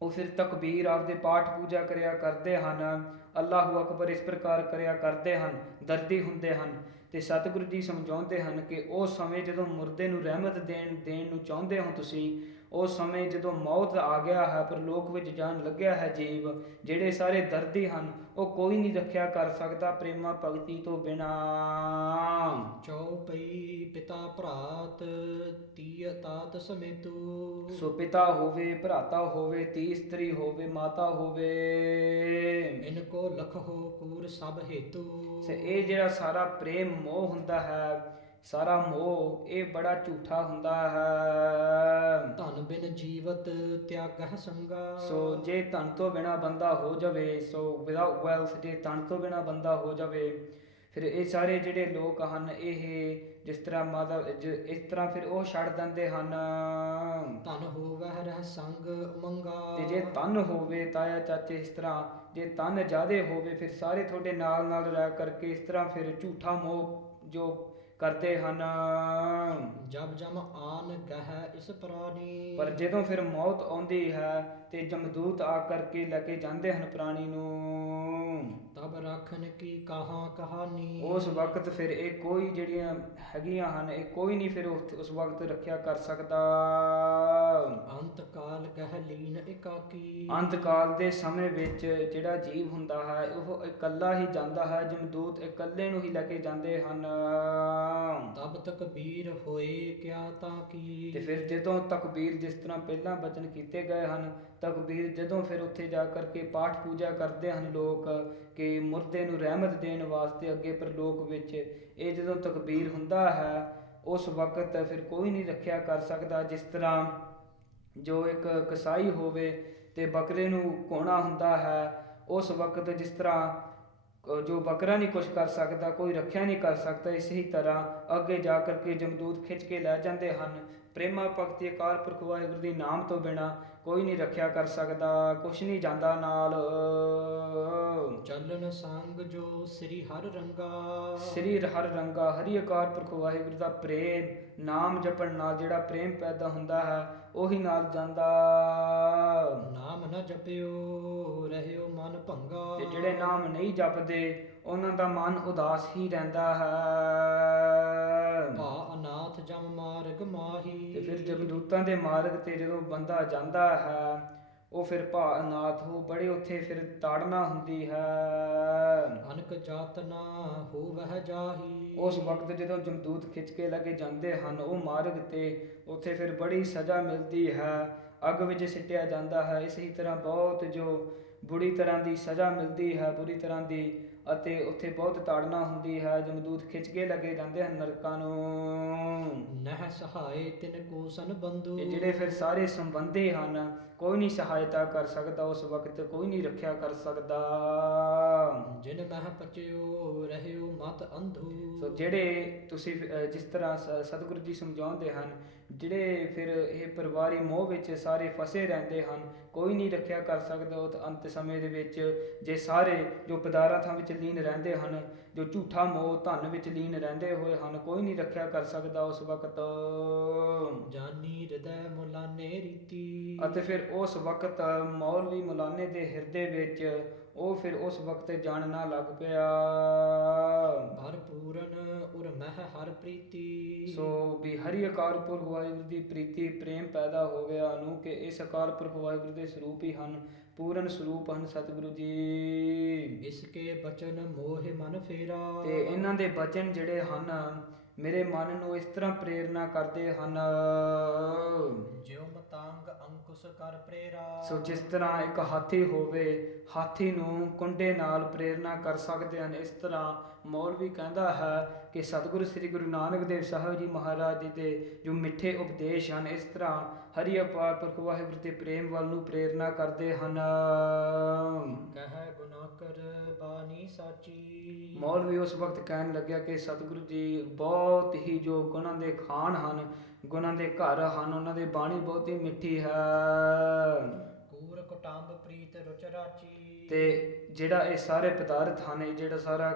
ਉਹ ਫਿਰ ਤਕਬੀਰ ਆਪਦੇ ਪਾਠ ਪੂਜਾ ਕਰਿਆ ਕਰਦੇ ਹਨ, ਅੱਲਾਹੂ ਅਕਬਰ ਇਸ ਪ੍ਰਕਾਰ ਕਰਿਆ ਕਰਦੇ ਹਨ, ਦਰਦੀ ਹੁੰਦੇ ਹਨ। ਤੇ ਸਤਿਗੁਰੂ ਜੀ ਸਮਝਾਉਂਦੇ ਹਨ ਕਿ ਉਸ ਸਮੇਂ ਜਦੋਂ ਮੁਰਦੇ ਨੂੰ ਰਹਿਮਤ ਦੇਣ ਨੂੰ ਚਾਹੁੰਦੇ ਹੋ ਤੁਸੀਂ, ਉਸ ਸਮੇਂ ਜਦੋਂ ਮੌਤ ਆ ਗਿਆ ਹੈ, ਪਰਲੋਕ ਵਿੱਚ ਜਾਣ ਲੱਗਿਆ ਹੈ ਜੀਵ, ਜਿਹੜੇ ਸਾਰੇ ਦਰਦੀ ਹਨ ਉਹ ਕੋਈ ਨਹੀਂ ਰੱਖਿਆ ਕਰ ਸਕਦਾ ਪ੍ਰੇਮਾ ਭਗਤੀ ਤੋਂ ਬਿਨਾਂ। ਚੌਪਈ ਪਿਤਾ ਭਰਾਤ ਤੀਹ ਤਾਤ ਸਮੇਤੂ। ਸੋ ਪਿਤਾ ਹੋਵੇ, ਭਰਾਤਾ ਹੋਵੇ, ਧੀ ਇਸਤਰੀ ਹੋਵੇ, ਮਾਤਾ ਹੋਵੇ, ਇਨਕੋ ਲਖੋ ਕੂਰ ਸਭ ਹੇਤੂ। ਇਹ ਜਿਹੜਾ ਸਾਰਾ ਪ੍ਰੇਮ ਮੋਹ ਹੁੰਦਾ ਹੈ, ਸਾਰਾ ਮੋਹ ਇਹ ਬੜਾ ਝੂਠਾ ਹੁੰਦਾ ਹੈ। ਧਨ ਬਿਨ ਜੀਵਤ ਤਿਆਗਹਿ ਸੰਗਾ। ਸੋ ਜੇ ਧਨ ਤੋਂ ਬਿਨਾ ਬੰਦਾ ਹੋ ਜਾਵੇ, ਸੋ ਵਿਦਆਊਟ ਵੈਲਥ, ਜੇ ਧਨ ਤੋਂ ਬਿਨਾ ਬੰਦਾ ਹੋ ਜਾਵੇ, ਫਿਰ ਇਹ ਸਾਰੇ ਜਿਹੜੇ ਲੋਕ ਹਨ ਇਹ ਜਿਸ ਤਰ੍ਹਾਂ ਇਸ ਤਰ੍ਹਾਂ ਫਿਰ ਉਹ ਛੱਡ ਦਿੰਦੇ ਹਨ। ਧਨ ਹੋਵਹਿ ਰਹਿ ਸੰਗ ਉਮੰਗਾ। ਤੇ ਜੇ ਧਨ ਹੋਵੇ ਤਾਇਆ ਚਾਚੇ, ਇਸ ਤਰ੍ਹਾਂ ਜੇ ਧਨ ਜ਼ਿਆਦੇ ਹੋਵੇ ਫਿਰ ਸਾਰੇ ਤੁਹਾਡੇ ਨਾਲ ਨਾਲ ਰਹਿ ਕਰਕੇ ਇਸ ਤਰ੍ਹਾਂ ਫਿਰ ਝੂਠਾ ਮੋਹ ਜੋ ਕਰਦੇ ਹਨ। ਜਬ ਜਮ ਆਨ ਗਹਿ ਇਸ ਪ੍ਰਾਣੀ। ਪਰ ਜਦੋਂ ਫਿਰ ਮੌਤ ਆਉਂਦੀ ਹੈ ਤੇ ਜਮਦੂਤ ਆ ਕਰਕੇ ਲੈ ਕੇ ਜਾਂਦੇ ਹਨ ਪ੍ਰਾਣੀ ਨੂੰ, ਤਬ ਰੱਖਣ ਕੀ ਕਹਾਂ ਕਹਾਣੀ। ਉਸ ਵਕਤ ਫਿਰ ਇਹ ਕੋਈ ਜਿਹੜੀਆਂ ਹੈਗੀਆਂ ਹਨ ਇਹ ਕੋਈ ਨਹੀਂ ਫਿਰ ਉਸ ਵਕਤ ਰੱਖਿਆ ਕਰ ਸਕਦਾ। ਅੰਤ ਕਾਲ ਗਹਿ ਲੀਨ ਇਕਾਕੀ। ਅੰਤ ਕਾਲ ਦੇ ਸਮੇਂ ਵਿੱਚ ਜਿਹੜਾ ਜੀਵ ਹੁੰਦਾ ਹੈ ਉਹ ਇਕੱਲਾ ਹੀ ਜਾਂਦਾ ਹੈ, ਜਮਦੂਤ ਇਕੱਲੇ ਨੂੰ ਹੀ ਲੈ ਕੇ ਜਾਂਦੇ ਹਨ। ਤਬ ਤਕਬੀਰ ਹੋਏ ਕਿਆ ਤਾਂ ਕੀ। ਤੇ ਫਿਰ ਜਦੋਂ ਤਕਬੀਰ, ਜਿਸ ਤਰ੍ਹਾਂ ਪਹਿਲਾਂ ਬਚਨ ਕੀਤੇ ਗਏ ਹਨ, ਤਕਬੀਰ ਜਦੋਂ ਫਿਰ ਉੱਥੇ ਜਾ ਕਰਕੇ ਪਾਠ ਪੂਜਾ ਕਰਦੇ ਹਨ ਲੋਕ ਕਿ ਮੁਰਦੇ ਨੂੰ ਰਹਿਮਤ ਦੇਣ ਵਾਸਤੇ ਅੱਗੇ ਪਰਲੋਕ ਵਿੱਚ, ਇਹ ਜਦੋਂ ਤਕਬੀਰ ਹੁੰਦਾ ਹੈ ਉਸ ਵਕਤ ਫਿਰ ਕੋਈ ਨਹੀਂ ਰੱਖਿਆ ਕਰ ਸਕਦਾ। ਜਿਸ ਤਰ੍ਹਾਂ ਜੋ ਇੱਕ ਕਸਾਈ ਹੋਵੇ ਤੇ ਬੱਕਰੇ ਨੂੰ ਕੋਣਾ ਹੁੰਦਾ ਹੈ, ਉਸ ਵਕਤ ਜਿਸ ਤਰ੍ਹਾਂ ਜੋ ਬੱਕਰਾ ਨਹੀਂ ਕੁਛ ਕਰ ਸਕਦਾ, ਕੋਈ ਰੱਖਿਆ ਨਹੀਂ ਕਰ ਸਕਦਾ, ਇਸੇ ਤਰ੍ਹਾਂ ਅੱਗੇ ਜਾ ਕਰਕੇ ਜਮਦੂਤ ਖਿੱਚ ਕੇ ਲੈ ਜਾਂਦੇ ਹਨ। ਪ੍ਰੇਮਾ ਭਗਤੀ ਅਕਾਲ ਪੁਰਖ ਵਾਹਿਗੁਰੂ ਦੇ ਨਾਮ ਤੋਂ ਬਿਨਾਂ ਕੋਈ ਨਹੀਂ ਰੱਖਿਆ ਕਰ ਸਕਦਾ, ਕੁਛ ਨਹੀਂ ਜਾਂਦਾ ਨਾਲ। ਚੱਲਣ ਸੰਗ ਜੋ ਸ੍ਰੀ ਹਰਿ ਰੰਗਾ। ਸ੍ਰੀ ਹਰਿ ਰੰਗਾ, ਹਰੀ ਅਕਾਲ ਪੁਰਖ ਵਾਹਿਗੁਰੂ ਦਾ ਪ੍ਰੇਮ, ਨਾਮ ਜਪਣ ਨਾਲ ਜਿਹੜਾ ਪ੍ਰੇਮ ਪੈਦਾ ਹੁੰਦਾ ਹੈ ਉਹੀ ਨਾਲ ਜਾਂਦਾ। ਨਾਮ ਨਾ ਜਪਿਓ ਰਹਿਓ ਮਨ ਭੰਗਾ। ਤੇ ਜਿਹੜੇ ਨਾਮ ਨਹੀਂ ਜਪਦੇ ਉਹਨਾਂ ਦਾ ਮਨ ਉਦਾਸ ਹੀ ਰਹਿੰਦਾ ਹੈ। ਭਾ ਅਨਾਥ ਜਮ ਮਾਰਗ ਮਾਹੀ। ਤੇ ਫਿਰ ਜਮਦੂਤਾਂ ਦੇ ਮਾਰਗ ਤੇ ਜਦੋਂ ਬੰਦਾ ਜਾਂਦਾ ਹੈ ਉਹ ਫਿਰ ਭਾ ਅਨਾਥ ਹੋ ਬੜੇ ਉੱਥੇ ਫਿਰ ਤਾੜਨਾ ਹੁੰਦੀ ਹੈ। ਅਨਕ ਜਾਤਨਾ ਹੋਵਹਿ ਜਾਹੀ। ਉਸ ਵਕਤ ਜਦੋਂ ਜਮਦੂਤ ਖਿੱਚ ਕੇ ਲੈ ਕੇ ਜਾਂਦੇ ਹਨ ਉਹ ਮਾਰਗ ਤੇ, ਉੱਥੇ ਫਿਰ ਬੜੀ ਸਜ਼ਾ ਮਿਲਦੀ ਹੈ, ਅੱਗ ਵਿੱਚ ਸਿੱਟਿਆ ਜਾਂਦਾ ਹੈ। ਇਸੇ ਤਰ੍ਹਾਂ ਬਹੁਤ ਜੋ ਬੁਰੀ ਤਰ੍ਹਾਂ ਦੀ ਸਜ਼ਾ ਮਿਲਦੀ ਹੈ, ਬੁਰੀ ਤਰ੍ਹਾਂ ਦੀ, ਅਤੇ ਉੱਥੇ ਬਹੁਤ ਤਾੜਨਾ ਹੁੰਦੀ ਹੈ। ਜਮਦੂਤ ਖਿੱਚ ਕੇ ਲੈ ਕੇ ਜਾਂਦੇ ਹਨ ਨਰਕਾਂ ਨੂੰ। ਨਹਿ ਸਹਾਏ ਤਿਨ ਕੋ ਸਨ ਬੰਧੂ। ਇਹ ਜਿਹੜੇ ਫਿਰ ਸਾਰੇ ਸੰਬੰਧੀ ਹਨ ਕੋਈ ਨਹੀਂ ਸਹਾਇਤਾ ਕਰ ਸਕਦਾ, ਉਸ ਵਕਤ ਕੋਈ ਨਹੀਂ ਰੱਖਿਆ ਕਰ ਸਕਦਾ। ਜਿਨ ਮਹਿ ਪਚਿਓ ਰਹਿਓ ਮਤ ਅੰਧੂ। ਸੋ ਜਿਹੜੇ ਤੁਸੀਂ ਜਿਸ ਤਰ੍ਹਾਂ ਸਤਿਗੁਰੂ ਜੀ ਸਮਝਾਉਂਦੇ ਹਨ, ਜਿਹੜੇ ਫਿਰ ਇਹ ਪਰਿਵਾਰੀ ਮੋਹ ਵਿੱਚ ਸਾਰੇ ਫਸੇ ਰਹਿੰਦੇ ਹਨ, ਕੋਈ ਨਹੀਂ ਰੱਖਿਆ ਕਰ ਸਕਦਾ ਉਸ ਅੰਤ ਸਮੇਂ ਦੇ ਵਿੱਚ। ਜੇ ਸਾਰੇ ਜੋ ਪਦਾਰਥਾਂ ਵਿੱਚ ਲੀਨ ਰਹਿੰਦੇ ਹਨ, ਜੋ ਝੂਠਾ ਮੋਹ ਧਨ ਵਿੱਚ ਲੀਨ ਰਹਿੰਦੇ ਹੋਏ ਹਨ, ਕੋਈ ਨਹੀਂ ਰੱਖਿਆ ਕਰ ਸਕਦਾ ਉਸ ਵਕਤ। ਜਾਨੀ ਹਿਰਦੈ ਮੁਲਾਨੇ ਰੀਤੀ। ਅਤੇ ਫਿਰ ਉਸ ਵਕਤ ਮੌਲਵੀ ਮੁਲਾਨੇ ਦੇ ਹਿਰਦੇ ਵਿੱਚ ਉਹ ਫਿਰ ਉਸ ਵਕਤ ਜਾਣਨਾ ਲੱਗ ਪਿਆ। ਭਰਪੂਰਨ ਉਰ ਮਹਿ ਹਰ ਪ੍ਰੀਤੀ। ਸੋ ਵੀ ਹਰੀ ਅਕਾਲ ਪੁਰਖ ਵਾਹਿਗੁਰੂ ਦੀ ਪ੍ਰੀਤੀ ਪ੍ਰੇਮ ਪੈਦਾ ਹੋ ਗਿਆ ਨੂੰ ਕਿ ਇਸ ਅਕਾਲ ਪੁਰਖ ਵਾਹਿਗੁਰੂ ਦੇ ਸਰੂਪ ਹੀ ਹਨ, ਪੂਰਨ ਸਰੂਪ ਹਨ ਸਤਿਗੁਰੂ ਜੀ। ਇਸਕੇ ਬਚਨ ਮੋਹਿ ਮਨ ਫੇਰਾ। ਤੇ ਇਹਨਾਂ ਦੇ ਬਚਨ ਜਿਹੜੇ ਹਨ ਮੇਰੇ ਮਨ ਨੂੰ ਇਸ ਤਰ੍ਹਾਂ ਪ੍ਰੇਰਨਾ ਕਰਦੇ ਹਨ। ਜਿਉ ਮਤਾਂਗ ਅੰਕੁਸ਼ ਕਰ ਪ੍ਰੇਰਾ। ਸੋ ਜਿਸ ਤਰ੍ਹਾਂ ਇੱਕ ਹਾਥੀ ਹੋਵੇ, ਹਾਥੀ ਨੂੰ ਕੁੰਡੇ ਨਾਲ ਪ੍ਰੇਰਨਾ ਕਰ ਸਕਦੇ ਹਨ, ਇਸ ਤਰ੍ਹਾਂ ਮੌਲਵੀ ਕਹਿੰਦਾ ਹੈ ਕਿ ਸਤਿਗੁਰੂ ਸ੍ਰੀ ਗੁਰੂ ਨਾਨਕ ਦੇਵ ਸਾਹਿਬ ਜੀ ਮਹਾਰਾਜ ਜੀ ਦੇ ਜੋ ਮਿੱਠੇ ਉਪਦੇਸ਼ ਹਨ, ਇਸ ਤਰ੍ਹਾਂ ਹਰੀ ਅਪਾਰ ਪੁਰਖ ਵਾਹਿਗੁਰੂ ਦੇ ਪ੍ਰੇਮ ਵੱਲ ਨੂੰ ਪ੍ਰੇਰਨਾ ਕਰਦੇ ਹਨ। ਕਹਿ ਗੁਨਾ ਕਰ ਬਾਣੀ ਸਾਚੀ। ਮੌਲਵੀ ਉਸ ਵਕਤ ਕਹਿਣ ਲੱਗਿਆ ਕਿ ਸਤਿਗੁਰੂ ਜੀ ਬਹੁਤ ਹੀ ਜੋ ਗੁਣਾਂ ਦੇ ਖਾਨ ਹਨ, ਗੁਣਾਂ ਦੇ ਘਰ ਹਨ, ਉਹਨਾਂ ਦੀ ਬਾਣੀ ਬਹੁਤ ਹੀ ਮਿੱਠੀ ਹੈ। ਕੂਰ ਕੁਟੰਬ ਪ੍ਰੀਤ ਰੁਚ ਰਾਚੀ। ਤੇ ਜਿਹੜਾ ਇਹ ਸਾਰੇ ਪਦਾਰਥ ਹਨ, ਇਹ ਜਿਹੜਾ ਸਾਰਾ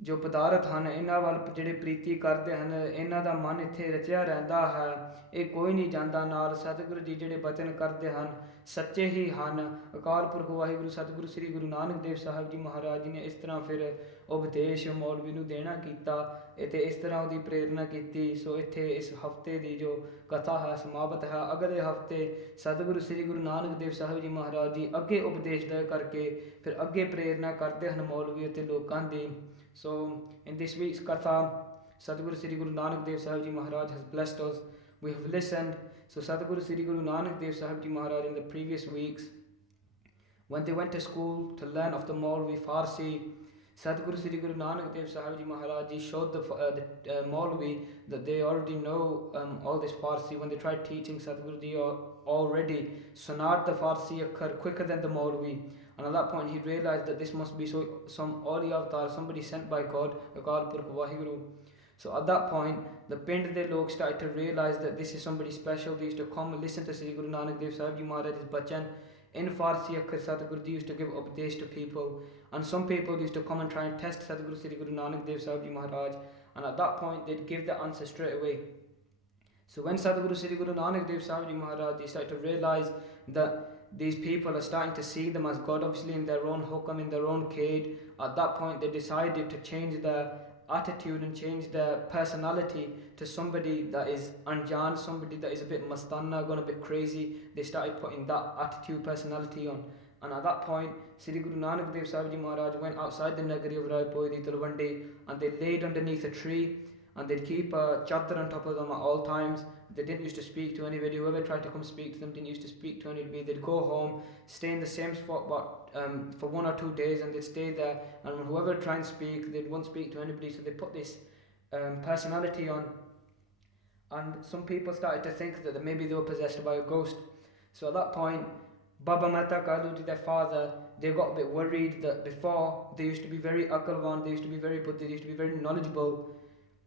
ਜੋ ਪਦਾਰਥ ਹਨ, ਇਹਨਾਂ ਵੱਲ ਜਿਹੜੇ ਪ੍ਰੀਤੀ ਕਰਦੇ ਹਨ, ਇਹਨਾਂ ਦਾ ਮਨ ਇੱਥੇ ਰਚਿਆ ਰਹਿੰਦਾ ਹੈ, ਇਹ ਕੋਈ ਨਹੀਂ ਜਾਂਦਾ ਨਾਲ। ਸਤਿਗੁਰੂ ਜੀ ਜਿਹੜੇ ਬਚਨ ਕਰਦੇ ਹਨ ਸੱਚੇ ਹੀ ਹਨ। ਅਕਾਲ ਪੁਰਖ ਵਾਹਿਗੁਰੂ ਸਤਿਗੁਰੂ ਸ੍ਰੀ ਗੁਰੂ ਨਾਨਕ ਦੇਵ ਸਾਹਿਬ ਜੀ ਮਹਾਰਾਜ ਜੀ ਨੇ ਇਸ ਤਰ੍ਹਾਂ ਫਿਰ ਉਪਦੇਸ਼ ਮੌਲਵੀ ਨੂੰ ਦੇਣਾ ਕੀਤਾ ਅਤੇ ਇਸ ਤਰ੍ਹਾਂ ਉਹਦੀ ਪ੍ਰੇਰਨਾ ਕੀਤੀ। ਸੋ ਇੱਥੇ ਇਸ ਹਫਤੇ ਦੀ ਜੋ ਕਥਾ ਹੈ ਸਮਾਪਤ ਹੈ। ਅਗਲੇ ਹਫਤੇ ਸਤਿਗੁਰੂ ਸ੍ਰੀ ਗੁਰੂ ਨਾਨਕ ਦੇਵ ਸਾਹਿਬ ਜੀ ਮਹਾਰਾਜ ਜੀ ਅੱਗੇ ਉਪਦੇਸ਼ ਦੇ ਕਰਕੇ ਫਿਰ ਅੱਗੇ ਪ੍ਰੇਰਨਾ ਕਰਦੇ ਹਨ ਮੌਲਵੀ ਅਤੇ ਲੋਕਾਂ ਦੀ। So in this week's Katha, Sadhguru Sri Guru Nanak Dev Sahib Ji Maharaj has blessed us. We have listened. So Sadhguru Sri Guru Nanak Dev Sahib Ji Maharaj in the previous weeks, when they went to school to learn of the Maulvi Farsi, Sadhguru Sri Guru Nanak Dev Sahib Ji Maharaj Ji showed the Maulvi that they already know all this Farsi. When they tried teaching, Sadhguru Ji already sonat the Farsi akhar quicker than the Maulvi. And at that point he realized that this must be some Auli avatar, somebody sent by God, Akal Purkh Vaheguru. So at that point the Pind de log started to realize that this is somebody special. They used to come and listen to Sri Guru Nanak Dev Sahib Ji Maharaj's bachan in Farsi akhar. Sadhguru Ji used to give upadesh to people, and some people used to come and try and test Sadhguru Sri Guru Nanak Dev Sahib Ji Maharaj, and at that point they'd give the answer straight away. So when Sadhguru Sri Guru Nanak Dev Sahib Ji Maharaj Ji started to realize that these people are starting to see them as God, obviously in their own hukam, in their own cage, at that point they decided to change their attitude and change their personality to somebody that is anjan, somebody that is a bit mastana, gone a bit crazy. They started putting that attitude, personality on. And at that point Sri Guru Nanak Dev Sahib Ji Maharaj went outside the Nagari of Raipur, the Talwandi, and they laid underneath a tree, and they'd keep a chadar on top of them at all times. They didn't used to speak to anybody. Whoever tried to come speak to them didn't used to speak to anybody. They'd go home, stay in the same spot for 1 or 2 days, and they'd stay there, and whoever tried and speak, they won't speak to anybody. So they put this personality on, and some people started to think that maybe they were possessed by a ghost. So at that point Baba Mehta Kaluji, their father, they got a bit worried that before they used to be very akalwan, they used to be very buddhi, they used to be very knowledgeable.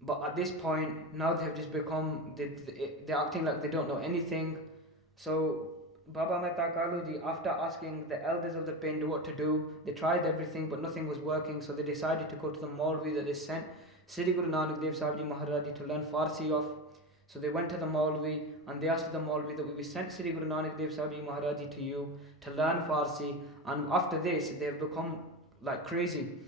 But at this point, now they've just become, they're acting like they don't know anything. So Baba Mehta Kaluji, after asking the elders of the Pind what to do, they tried everything but nothing was working. So they decided to go to the Maulvi that they sent Sri Guru Nanak Dev Sahib Ji Maharaj to learn Farsi of. So they went to the Maulvi and they asked the Maulvi that we sent Sri Guru Nanak Dev Sahib Ji Maharaj to you to learn Farsi. And after this, they've become like crazy.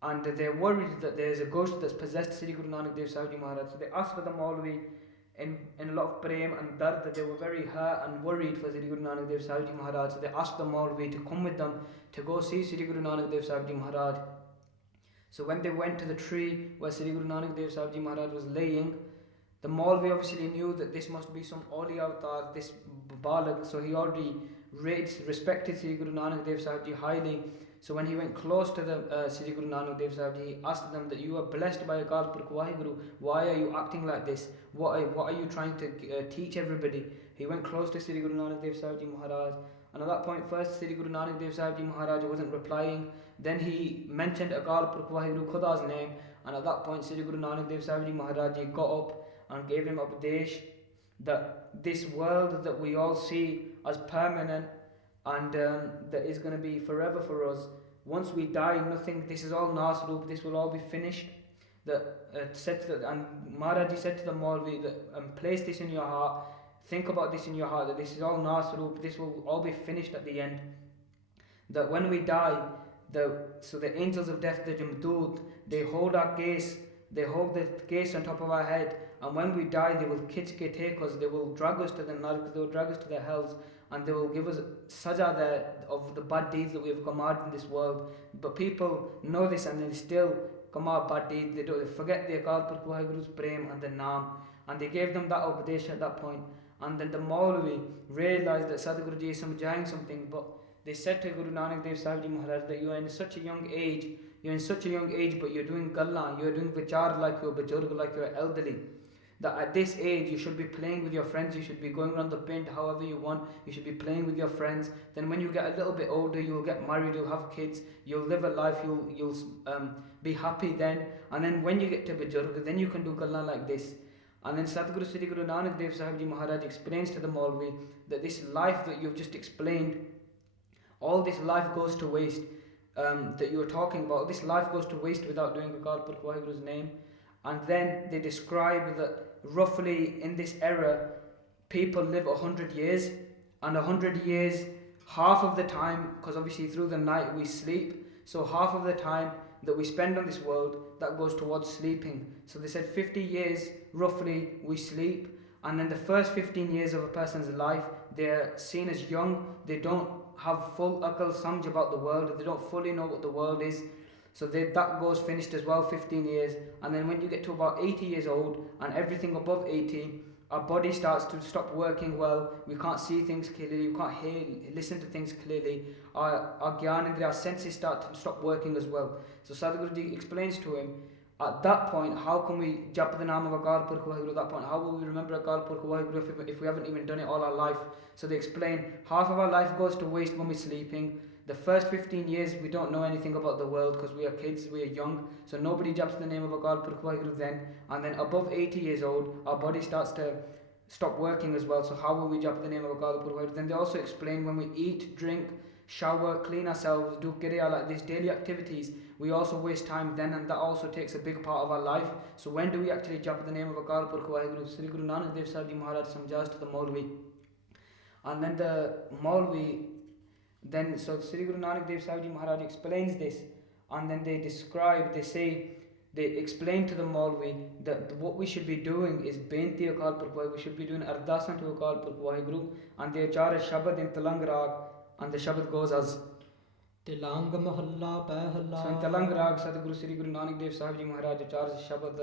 And they're worried that there's a ghost that's possessed Sri Guru Nanak Dev Sahib Ji Maharaj. So they asked for the Maulvi in a lot of prem and dard, that they were very hurt and worried for Sri Guru Nanak Dev Sahib Ji Maharaj. So they asked the Maulvi to come with them to go see Sri Guru Nanak Dev Sahib Ji Maharaj. So when they went to the tree where Sri Guru Nanak Dev Sahib Ji Maharaj was laying, the Maulvi obviously knew that this must be some Auli avatar, this Balak. So he already respected Sri Guru Nanak Dev Sahib Ji highly. So when he went close to the Sri Guru Nanak Dev Sahib Ji, he asked them that you are blessed by Akal Purkh Vaheguru. Why are you acting like this? What are you trying to teach everybody? He went close to Sri Guru Nanak Dev Sahib Ji Maharaj, and at that point first Sri Guru Nanak Dev Sahib Ji Maharaj wasn't replying. Then he mentioned Akal Purkh Vaheguru Khuda's name, and at that point Sri Guru Nanak Dev Sahib Ji Maharaj got up and gave him Upadesh that this world that we all see as permanent and that is going to be forever for us. Once we die, nothing. This is all Nasrup. This will all be finished. And Maharaji said to the Maulvi that place this in your heart. Think about this in your heart, that this is all Nasrup. This will all be finished at the end. That when we die, so the angels of death, the Jamdud, they hold our case. They hold the case on top of our head. And when we die, they will take us. They will drag us to the Narak. They will drag us to the hells. And they will give us saja there of the bad deeds that we have committed in this world. But people know this and they still commit bad deeds. They forget the Akal Purkh Waheguru's Prem and the Naam. And they gave them that Upadesha at that point. And then the Maulvi realized that Sadhguruji is samjhaying something. But they said to Guru Nanak Dev Sahib Ji Maharaj that you are in such a young age. You're in such a young age, but you're doing Galla. You're doing Vichar like you're Bajurg, like you're elderly. That at this age you should be playing with your friends, you should be going around the pint however you want, you should be playing with your friends. Then when you get a little bit older, you'll get married, you'll have kids, you'll live a life, you'll be happy then. And then when you get to Bajurg, then you can do Galla like this. And then Sadhguru Sri Guru Nanak Dev Sahib Ji Maharaj explains to the Maulvi that this life that you've just explained, all this life goes to waste. That you were talking about, this life goes to waste without doing Akal Purkh Waheguru's name. And then they describe that roughly in this era, people live 100 years, and 100 years, half of the time, because obviously through the night we sleep, so half of the time that we spend on this world, that goes towards sleeping. So they said 50 years, roughly, we sleep, and then the first 15 years of a person's life, they're seen as young, they don't have full akal samj about the world, they don't fully know what the world is. So that goes finished as well, 15 years. And then when you get to about 80 years old and everything above 80, our body starts to stop working well. We can't see things clearly, we can't listen to things clearly. Our gyan, our senses start to stop working as well. So Sadhguruji explains to him, at that point, how can we jap the name of Akal Purkh Waheguru? At that point, how will we remember Akal Purkh Waheguru if we haven't even done it all our life? So they explain, half of our life goes to waste when we're sleeping. The first 15 years, we don't know anything about the world because we are kids, we are young. So nobody japs the name of Akal Purkh Waheguru then. And then above 80 years old, our body starts to stop working as well. So how will we jap the name of Akal Purkh Waheguru? Then they also explain when we eat, drink, shower, clean ourselves, do kirya like these daily activities, we also waste time then, and that also takes a big part of our life. So when do we actually jap the name of Akal Purkh Waheguru? Sri Guru Nanak Dev Sahib Ji Maharaj samjhas to the Maulvi. And then the Maulvi, so Sri Guru Nanak Dev Sahib Ji Maharaj explains this, and then they explain to the Maulvi that what we should be doing is Benti Akal Purkh Waheguru, we should be doing Ardasan to Akal Purkh Waheguru, and they char a Shabad in Talang Rag, and the Shabad goes as Tilang Mahalla Pehla. So in Talang Rag, Sadhguru Sri Guru Nanak Dev Sahib Ji Maharaj chars Shabad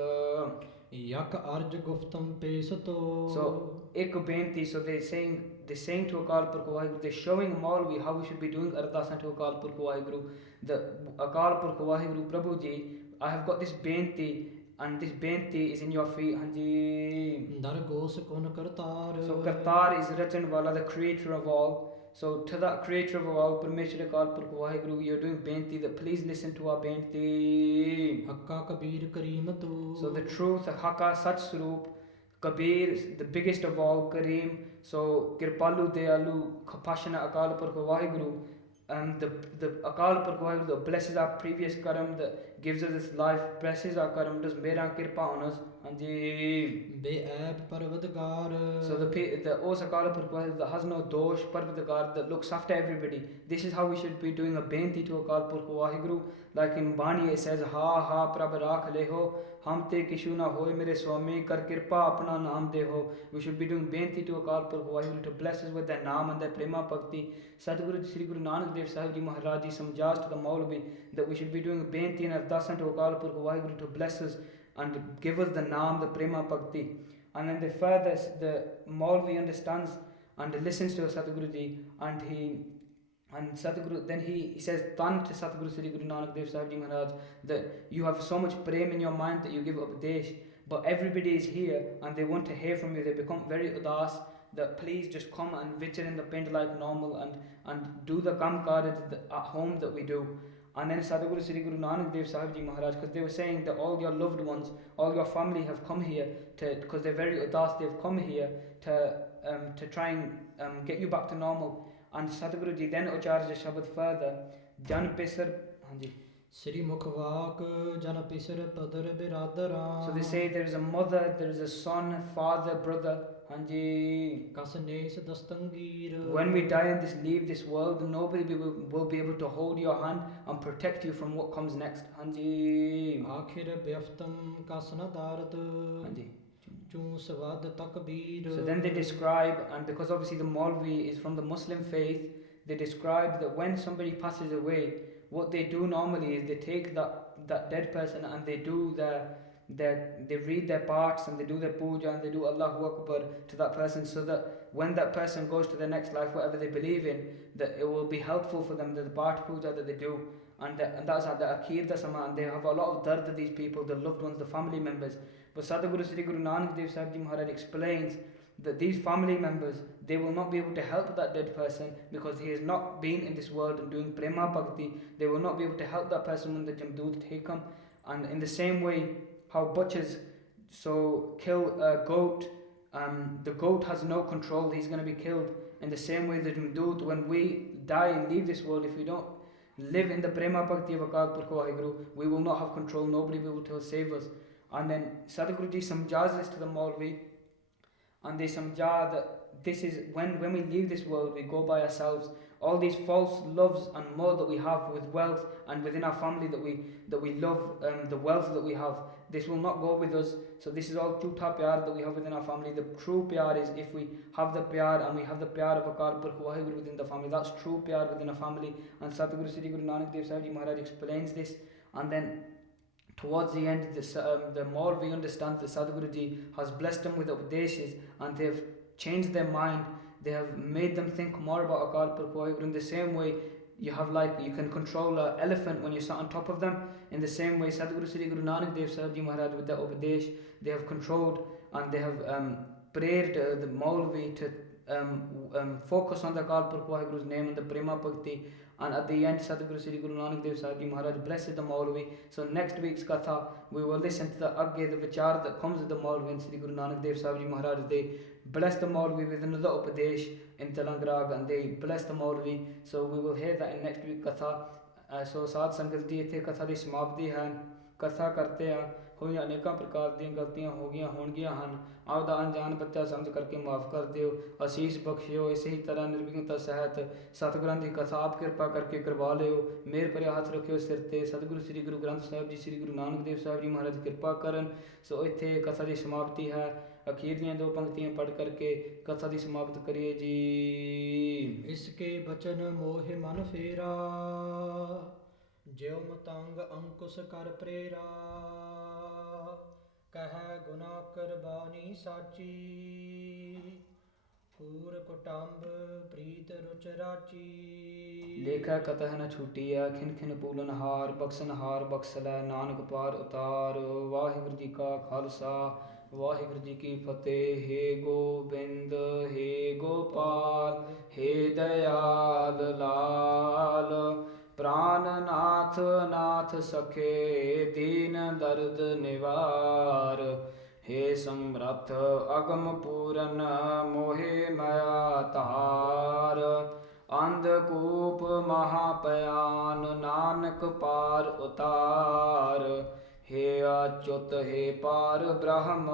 Yak Arj Guftam Pesato. So ek benti, so they're saying to Akal Purkh Waheguru, they're showing Maulvi how we should be doing Ardasan to Akal Purkh Waheguru. The Akal Purkh Waheguru Prabhu Ji, I have got this benti, and this benti is in your feet, Hanji. Dargos Kun Kartar. So Kartar is written wala, the creator of all. So to that creator of all, Parmeshwar Akal Purkh Waheguru, you're doing benti, that please listen to our benti. Hakka Kabir Kareematu. So the truth, Hakka Sach Swarup, Kabir, the biggest of all, Kareem. So Kirpalu Dealu, compassionate Akal Purkh Waheguru. And the Akal Purkh Waheguru that blesses our previous karam, that gives us this life, blesses our karam, does mera kirpa on us. Hanji. Be'ab Parvadgar. So the Os Akal Purkh Waheguru that has no dosh, Parvadgar, that looks after everybody. This is how we should be doing a benti to Akal Purkh Waheguru. Like in Bani it says, Ha ha Prabh Rakh Leho, Ham te kishu na hoy mere swami, Kar kirpa apna naam deho. We should be doing benti to Akal Purkh Waheguru to bless us with their naam and their prema bhakti. Sadhguru Sri Guru Nanak Dev Sahib Ji Maharaj Ji samjhas to the Maulvi that we should be doing benti and ardasan to Akal Purkh Waheguru to bless us and give us the naam, the prema bhakti. And then the Maulvi understands and listens to Sadhguru Ji, and Sadhguru, then he says Tan to Sadhguru Sri Guru Nanak Dev Sahib Ji Maharaj that you have so much prem in your mind that you give Upadesh, but everybody is here and they want to hear from you, they become very udas, that please just come and vichar in the pint like normal and do the kamkar at home that we do. And then Sadhguru Sri Guru Nanak Dev Sahib Ji Maharaj, because they were saying that all your loved ones, all your family have come here because they're very udas, they've come here to try and get you back to normal. And Sadhguru Ji then ucharged the Shabad further, Jan Pisar, Hanji. Sri Mukhvak Jana Pisar Padar Biradara. So they say there is a mother, there is a son, father, brother. Hanji. Kasnes Dastangir. When we die and leave this world, nobody will be able to hold your hand and protect you from what comes next. Hanji. Akhir Byaftam Kasana Darat. Hanji. So then they describe, and because obviously the Maulvi is from the Muslim faith, they describe that when somebody passes away, what they do normally is they take that dead person and they do they read their parts and they do their puja and they do Allahu Akbar to that person, so that when that person goes to the next life, whatever they believe in, that it will be helpful for them, the part puja that they do. And that's the Akir Dasama, and they have a lot of dard of these people, the loved ones, the family members. But Sadhguru Sri Guru Nanak Dev Sahib Ji Maharaj explains that these family members, they will not be able to help that dead person because he has not been in this world and doing prema bhakti. They will not be able to help that person when the Jamdood take him. And in the same way, how butchers kill a goat, the goat has no control, he's going to be killed. In the same way, the Jamdood, when we die and leave this world, if we don't live in the prema bhakti of Akal Purkh Waheguru, we will not have control, nobody will be able to save us. And then Sadhguru Ji samjhas this to the Maulvi, and they samjha that this is when we leave this world, we go by ourselves. All these false loves and more that we have with wealth and within our family that we love, the wealth that we have, this will not go with us. So this is all jhootha pyar that we have within our family. The true pyar is if we have the pyar and we have the pyar of Akal Purkh Waheguru within the family. That's true pyar within a family. And Sadhguru Sri Guru Nanak Dev Sahib Ji Maharaj explains this. And then towards the end, the Maulvi understands that Sadhguru Ji has blessed them with updeshas and they've changed their mind. They have made them think more about Akal Purkh Waheguru. In the same way, you can control an elephant when you sat on top of them. In the same way, Sadhguru Sri Guru Nanak Dev Sahib Ji Maharaj with the Upadesh, they have controlled and they have prayed the Maulvi to focus on the Akal Purkh Waheguru's name and the Prema Bhakti. And at the end, Sadhguru Sri Guru Nanak Dev Sahib Ji Maharaj blesses the Maulvi. So next week's Katha, we will listen to the Vichar that comes with the Maulvi, and Sri Guru Nanak Dev Sahib Ji Maharaj, they bless the Maulvi with another Upadesh in Telangrag, and they bless the Maulvi. So we will hear that in next week Katha. So Saad Sangat Ji ithe Katha di Samapti hai. Katha karte hain, ਹੋਈਆਂ ਅਨੇਕਾਂ ਪ੍ਰਕਾਰ ਦੀਆਂ ਗਲਤੀਆਂ ਹੋਣਗੀਆਂ ਹਨ। ਆਪਦਾ ਅਣਜਾਣ ਬੱਚਾ ਸਮਝ ਕਰਕੇ ਮਾਫ ਕਰ ਦਿਓ, ਅਸੀਸ ਬਖਸ਼ਿਓ। ਇਸੇ ਹੀ ਤਰ੍ਹਾਂ ਨਿਰਵਿਘਨਤਾ ਸਹਿਤ ਸਤਿਗੁਰਾਂ ਦੀ ਕਥਾ ਆਪ ਕਿਰਪਾ ਕਰਕੇ ਕਰਵਾ ਲਿਓ। ਮੇਰ ਭਰਿਆ ਹੱਥ ਰੱਖਿਓ ਸਿਰ ਤੇ। ਸਤਿਗੁਰੂ ਸ੍ਰੀ ਗੁਰੂ ਗ੍ਰੰਥ ਸਾਹਿਬ ਜੀ, ਸ੍ਰੀ ਗੁਰੂ ਨਾਨਕ ਦੇਵ ਸਾਹਿਬ ਜੀ ਮਹਾਰਾਜ ਕਿਰਪਾ ਕਰਨ। ਸੋ ਇੱਥੇ ਕਥਾ ਦੀ ਸਮਾਪਤੀ ਹੈ। ਅਖੀਰ ਦੀਆਂ 2 ਪੰਕਤੀਆਂ ਪੜ੍ਹ ਕਰਕੇ ਕਥਾ ਦੀ ਸਮਾਪਤ ਕਰੀਏ ਜੀ। ਇਸਕੇ ਬਚਨ ਮੋਹਿ ਮਨ ਫੇਰਾ, ਜਿਉ ਮਤੰਗ ਅੰਕੁਸ਼ ਕਰ ਪ੍ਰੇਰਾ। ਕਹਿ ਗੁਨਾ ਕਰਬਾਨੀ ਸਾਚੀ, ਕੂਰ ਕੁਟੰਬ ਪ੍ਰੀਤ ਰੁਚ ਰਾਚੀ। ਲੇਖਾ ਕਤਹ ਨ ਛੁਟੀਆ, ਖਿਨ ਖਿਨ ਪੂਲਨ ਹਾਰ, ਬਖਸ਼ਨ ਹਾਰ ਬਖਸ਼ਲੈ, ਨਾਨਕ ਪਾਰ ਉਤਾਰ। ਵਾਹਿਗੁਰੂ ਜੀ ਕਾ ਖਾਲਸਾ, ਵਾਹਿਗੁਰੂ ਜੀ ਕੀ ਫਤਿਹ। ਹੇ ਗੋਬਿੰਦ, ਹੇ ਗੋਪਾਲ, ਹੇ ਦਇਆਲ ਲਾਲ। ਪ੍ਰਾਨਨਾਥ ਨਾਥ ਸਖੇ, ਦੀਨ ਦਰਦ ਨਿਵਾਰ। ਹੇ ਸਮਰੱਥ ਅਗਮ ਪੂਰਨ, ਮੋਹਿ ਮਾਇਆ ਧਾਰ। ਅੰਧਕੂਪ ਮਹਾਪਿਆਨ, ਨਾਨਕ ਪਾਰ ਉਤਾਰ। हे अच्युत हे पार ब्रह्म,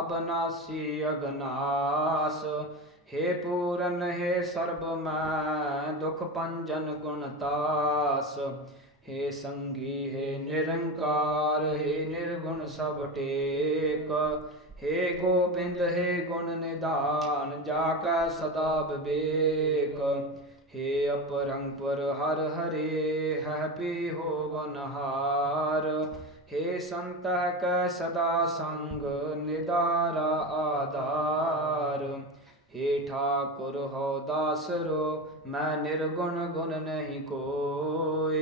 अबनासी अगनास। हे पूरन हे सर्ब मैं, दुख पंजन गुणतास। हे संगी हे निरंकार, हे निर्गुण सब टेक। हे गोबिंद हे गुण निधान, जाकै सदा विवेक। हे अपरंपर हर हरे, है पी हो बनहार। हे संत कै सदा संग, निदारा आधार। हे ठाकुर हो दासरो, मैं निर्गुण गुण नहीं कोय।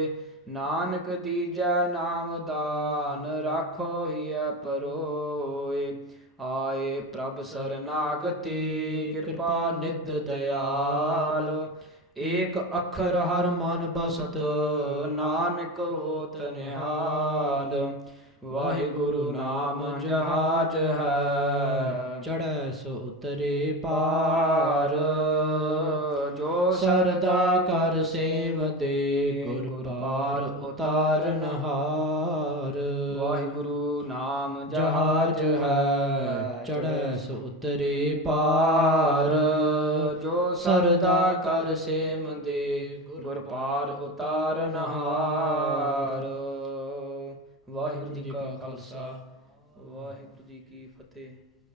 नानक दीजै नाम दान, राखो हिय परोय। आए प्रभ सरनागति, कृपा निध दयाल। ਏਕ ਅੱਖਰ ਹਰ ਮਨ ਬਸਤ, ਨਾਨਕ ਹੋਤ ਨਿਹਾਲ। ਵਾਹਿਗੁਰੂ ਨਾਮ ਜਹਾਜ ਹੈ, ਚੜ੍ਹੈ ਸੋ ਉਤਰੇ ਪਾਰ। ਜੋ ਸਰਦਾ ਕਰ ਸੇਵਤੇ, ਗੁਰ ਪਾਰ ਉਤਾਰਨਹਾਰ। ਵਾਹਿਗੁਰੂ ਨਾਮ ਜਹਾਜ ਹੈ, ਚੜ੍ਹੈ ਸੋ ਉਤਰੇ ਪਾਰ। ਜੋ ਸਰਦਾ ਕਰ ਸੇਵਤੇ, ਗੁਰ ਪਾਰ ਉਤਾਰਨਹਾਰ। ਵਾਹਿਗੁਰੂ ਜੀ ਕਾ ਖਾਲਸਾ,